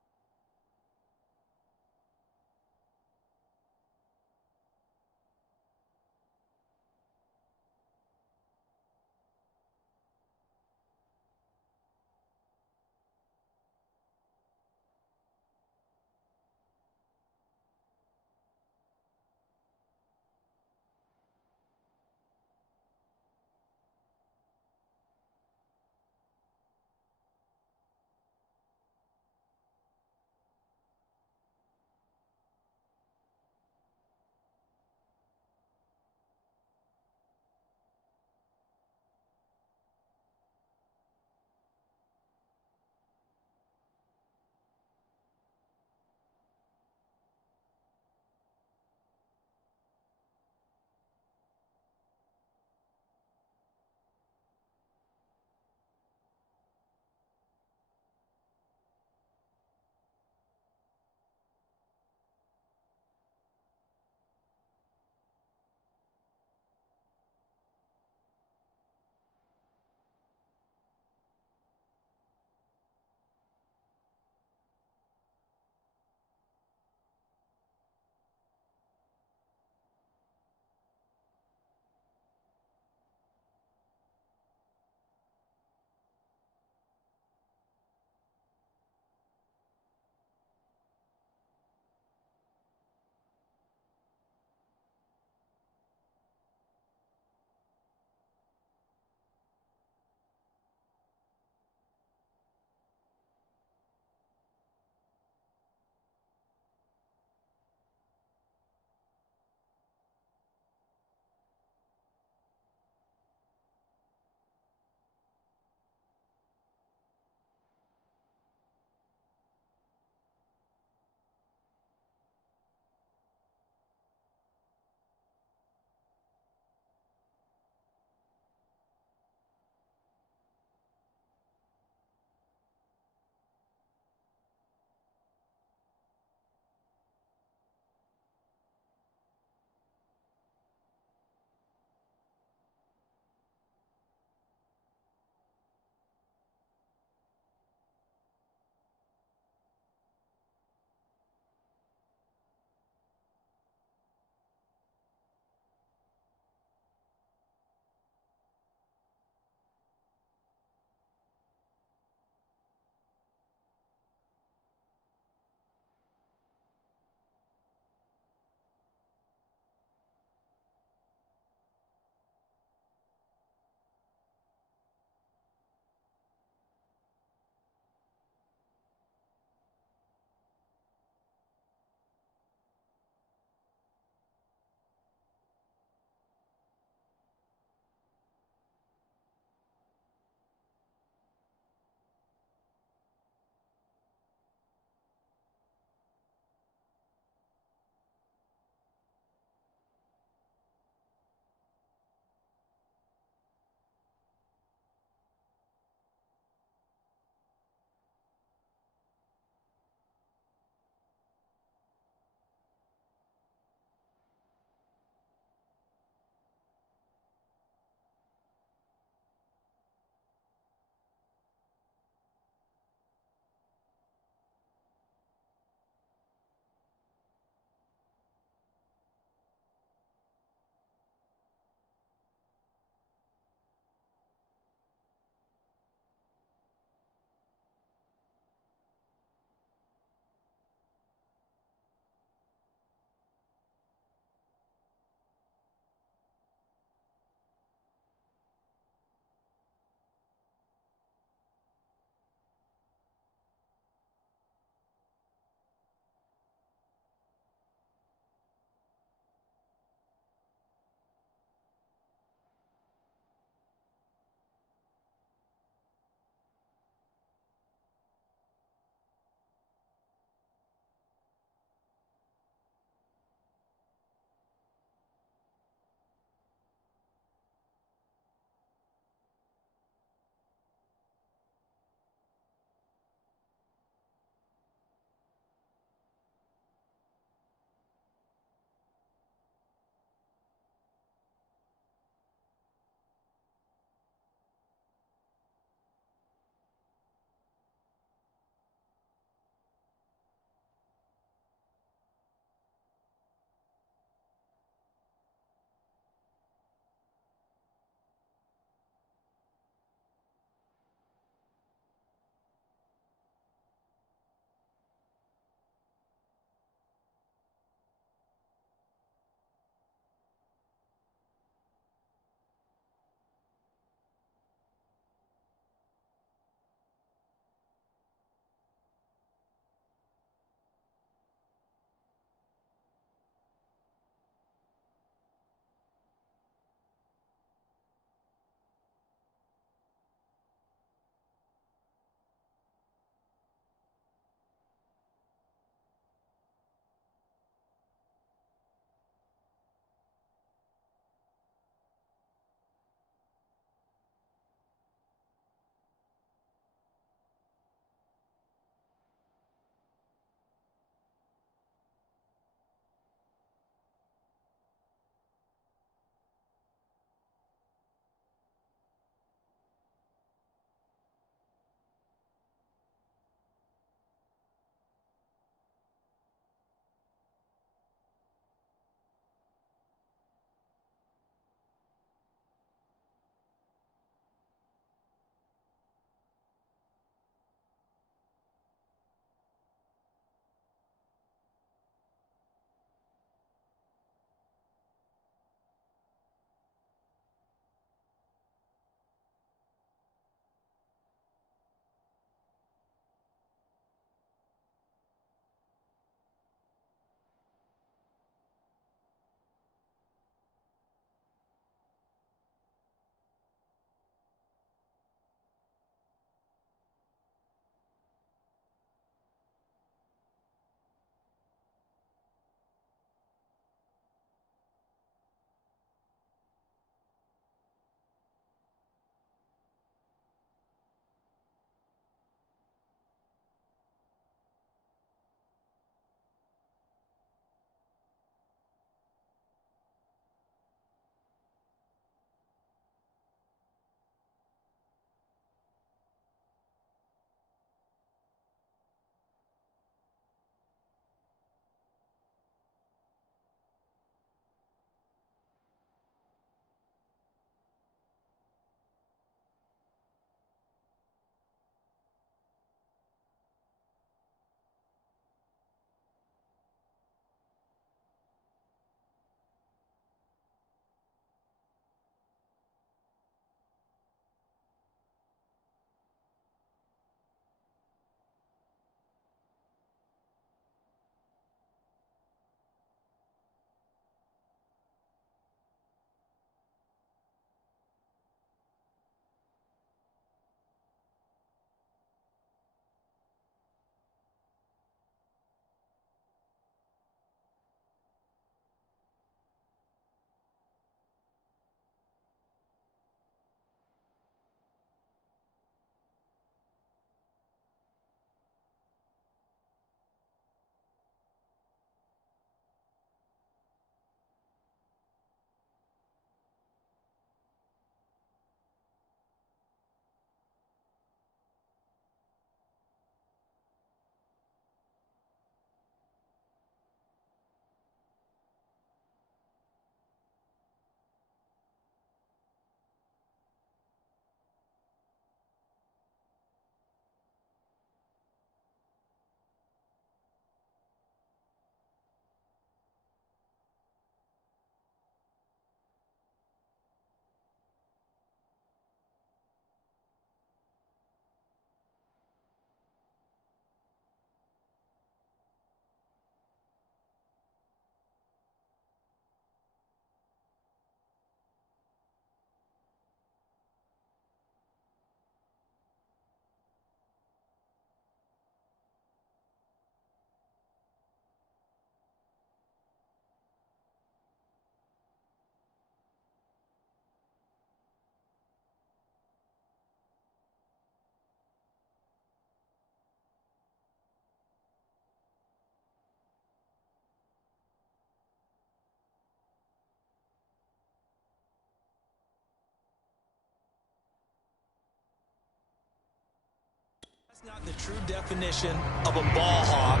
Not the true definition of a ball hawk.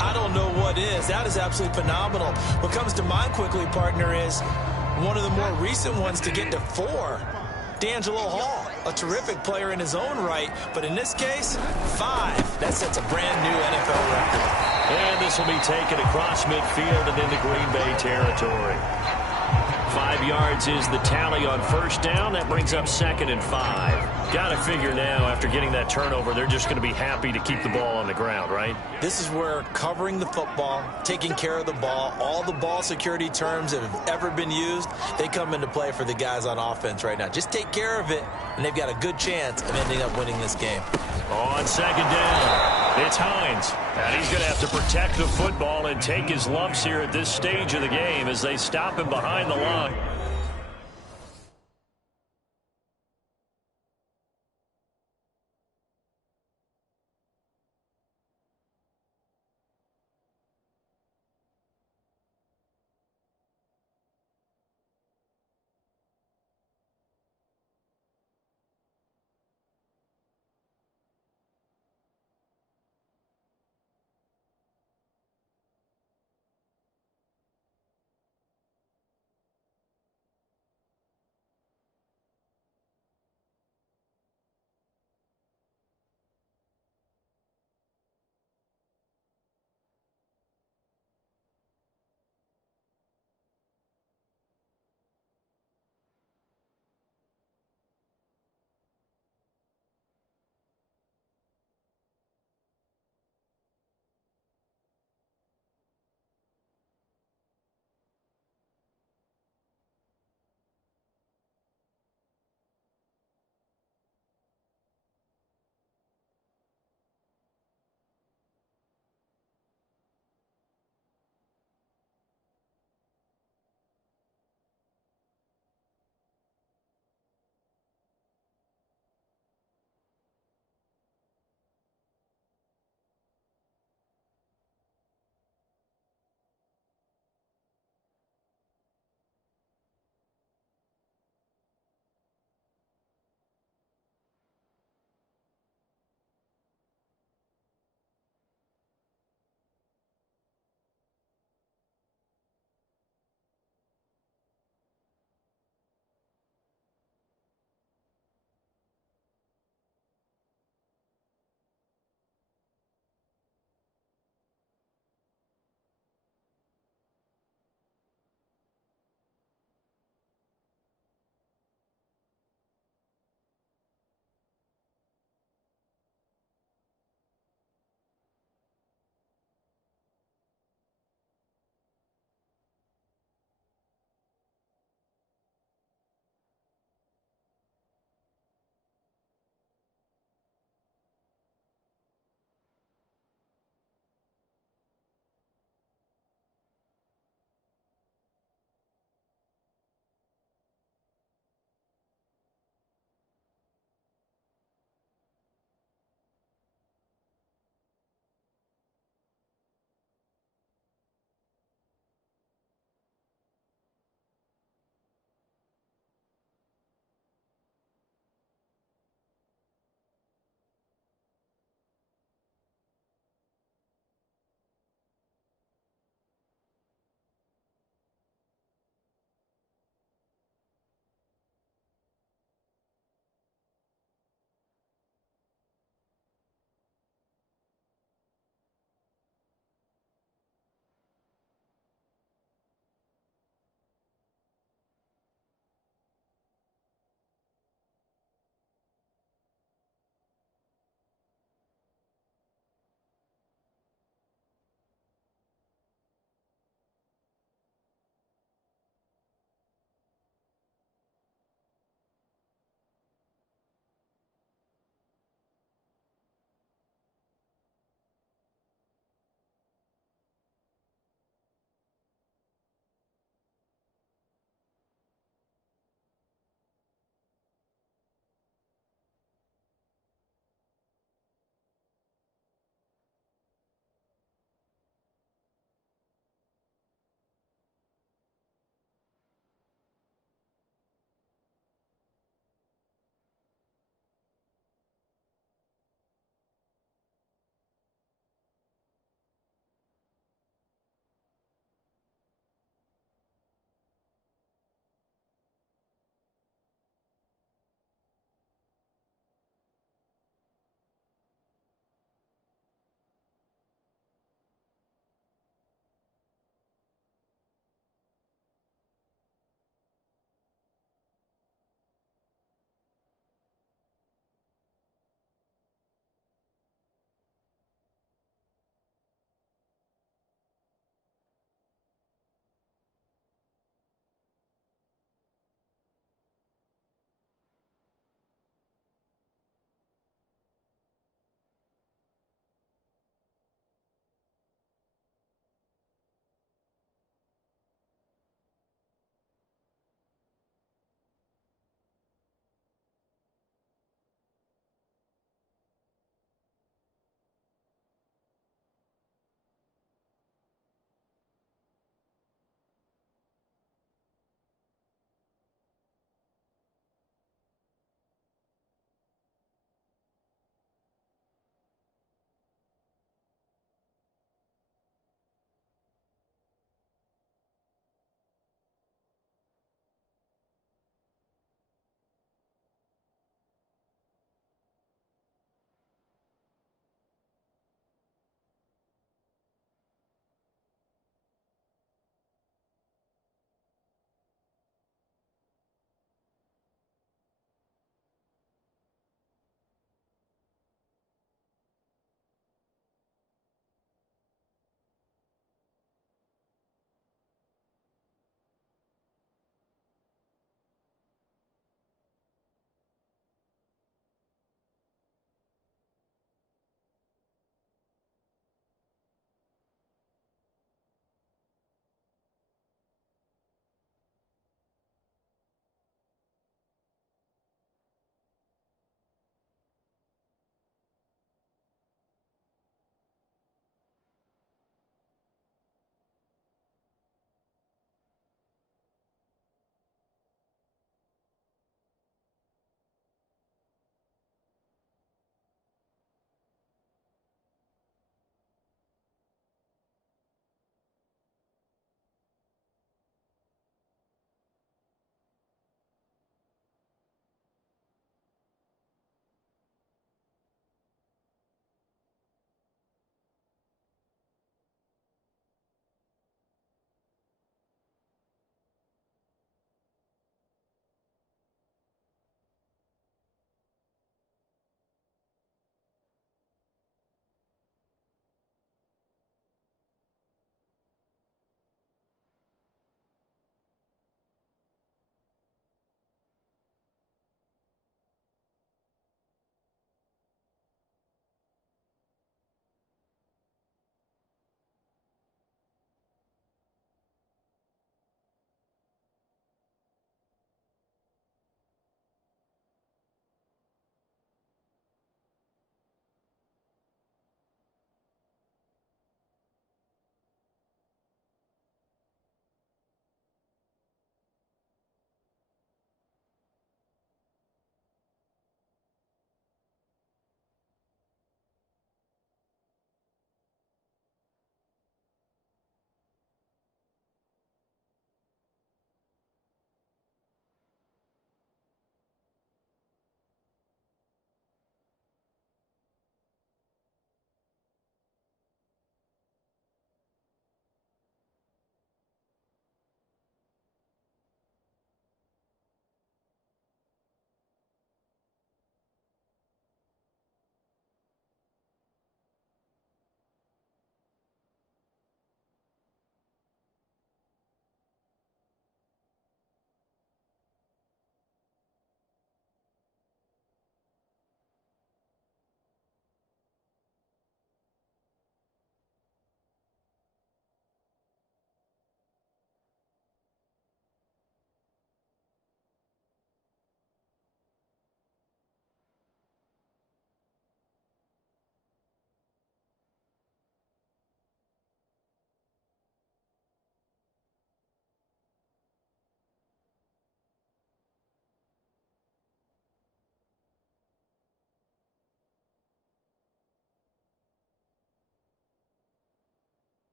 I don't know what is. That is absolutely phenomenal. What comes to mind quickly, partner, is one of the more recent ones to get to 4. D'Angelo Hall, a terrific player in his own right, but in this case, 5. That sets a brand new NFL record. And this will be taken across midfield and into Green Bay territory. 5 yards is the tally on first down. That brings up 2nd and 5. Got to figure now, after getting that turnover, they're just going to be happy to keep the ball on the ground, right? This is where covering the football, taking care of the ball, all the ball security terms that have ever been used, they come into play for the guys on offense right now. Just take care of it, and they've got a good chance of ending up winning this game. On 2nd down, it's Hines. And he's going to have to protect the football and take his lumps here at this stage of the game as they stop him behind the line.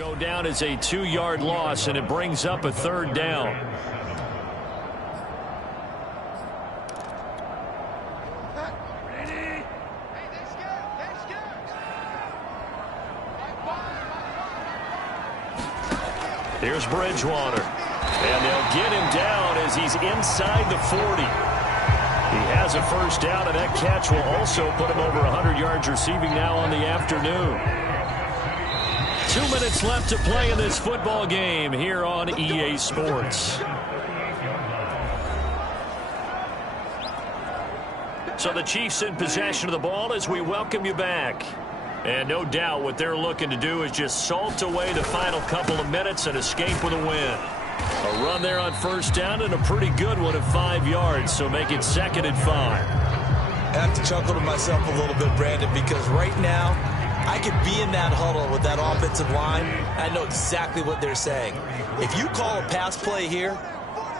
Go down as a 2-yard loss, and it brings up a 3rd down. Here's Bridgewater. And they'll get him down as he's inside the 40. He has a 1st down, and that catch will also put him over 100 yards receiving now on the afternoon. 2 minutes left to play in this football game here on EA Sports. So the Chiefs in possession of the ball as we welcome you back. And no doubt what they're looking to do is just salt away the final couple of minutes and escape with a win. A run there on 1st down and a pretty good one at 5 yards, so make it 2nd and 5. I have to chuckle to myself a little bit, Brandon, because right now I could be in that huddle with that offensive line. I know exactly what they're saying. If you call a pass play here,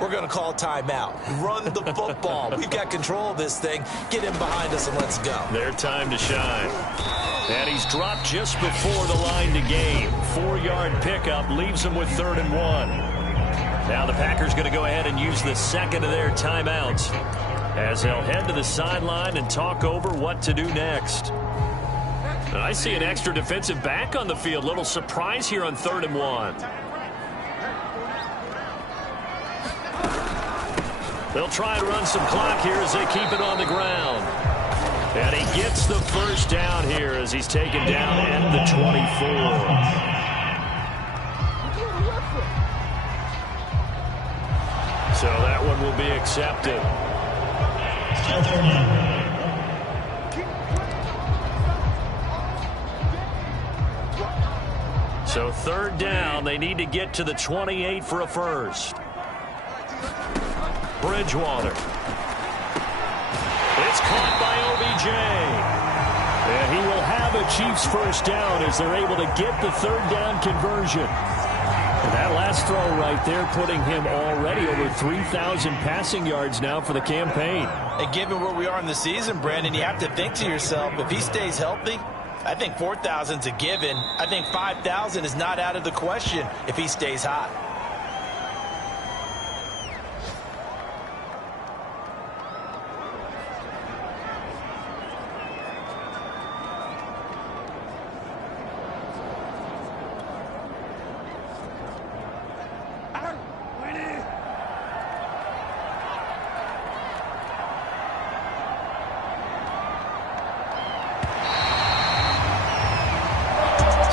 we're going to call timeout. Run the football. We've got control of this thing. Get in behind us and let's go. Their time to shine. And he's dropped just before the line to gain. 4-yard pickup leaves him with 3rd and 1. Now the Packers going to go ahead and use the 2nd of their timeouts as they'll head to the sideline and talk over what to do next. And I see an extra defensive back on the field. Little surprise here on 3rd and 1. They'll try and run some clock here as they keep it on the ground. And he gets the 1st down here as he's taken down at the 24. So that one will be accepted. So 3rd down, they need to get to the 28 for a 1st. Bridgewater. It's caught by OBJ. And he will have a Chiefs 1st down as they're able to get the 3rd down conversion. And that last throw right there putting him already over 3,000 passing yards now for the campaign. And given where we are in the season, Brandon, you have to think to yourself, if he stays healthy, I think 4,000's a given. I think 5,000 is not out of the question if he stays hot.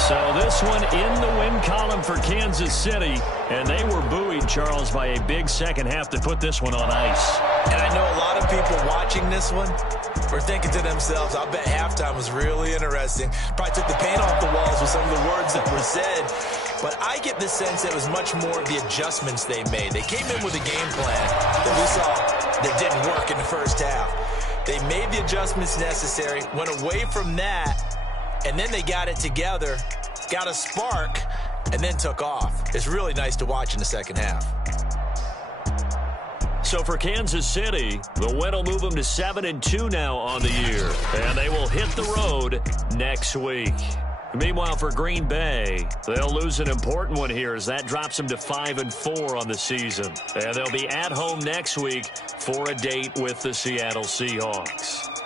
So this one in the win column for Kansas City. And they were buoyed, Charles, by a big 2nd half to put this one on ice. And I know a lot of people watching this one were thinking to themselves, I bet halftime was really interesting. Probably took the paint off the walls with some of the words that were said. But I get the sense it was much more the adjustments they made. They came in with a game plan that we saw that didn't work in the 1st half. They made the adjustments necessary, went away from that, and then they got it together, got a spark, and then took off. It's really nice to watch in the 2nd half. So for Kansas City, the win will move them to 7-2 now on the year. And they will hit the road next week. Meanwhile, for Green Bay, they'll lose an important one here as that drops them to 5-4 on the season. And they'll be at home next week for a date with the Seattle Seahawks.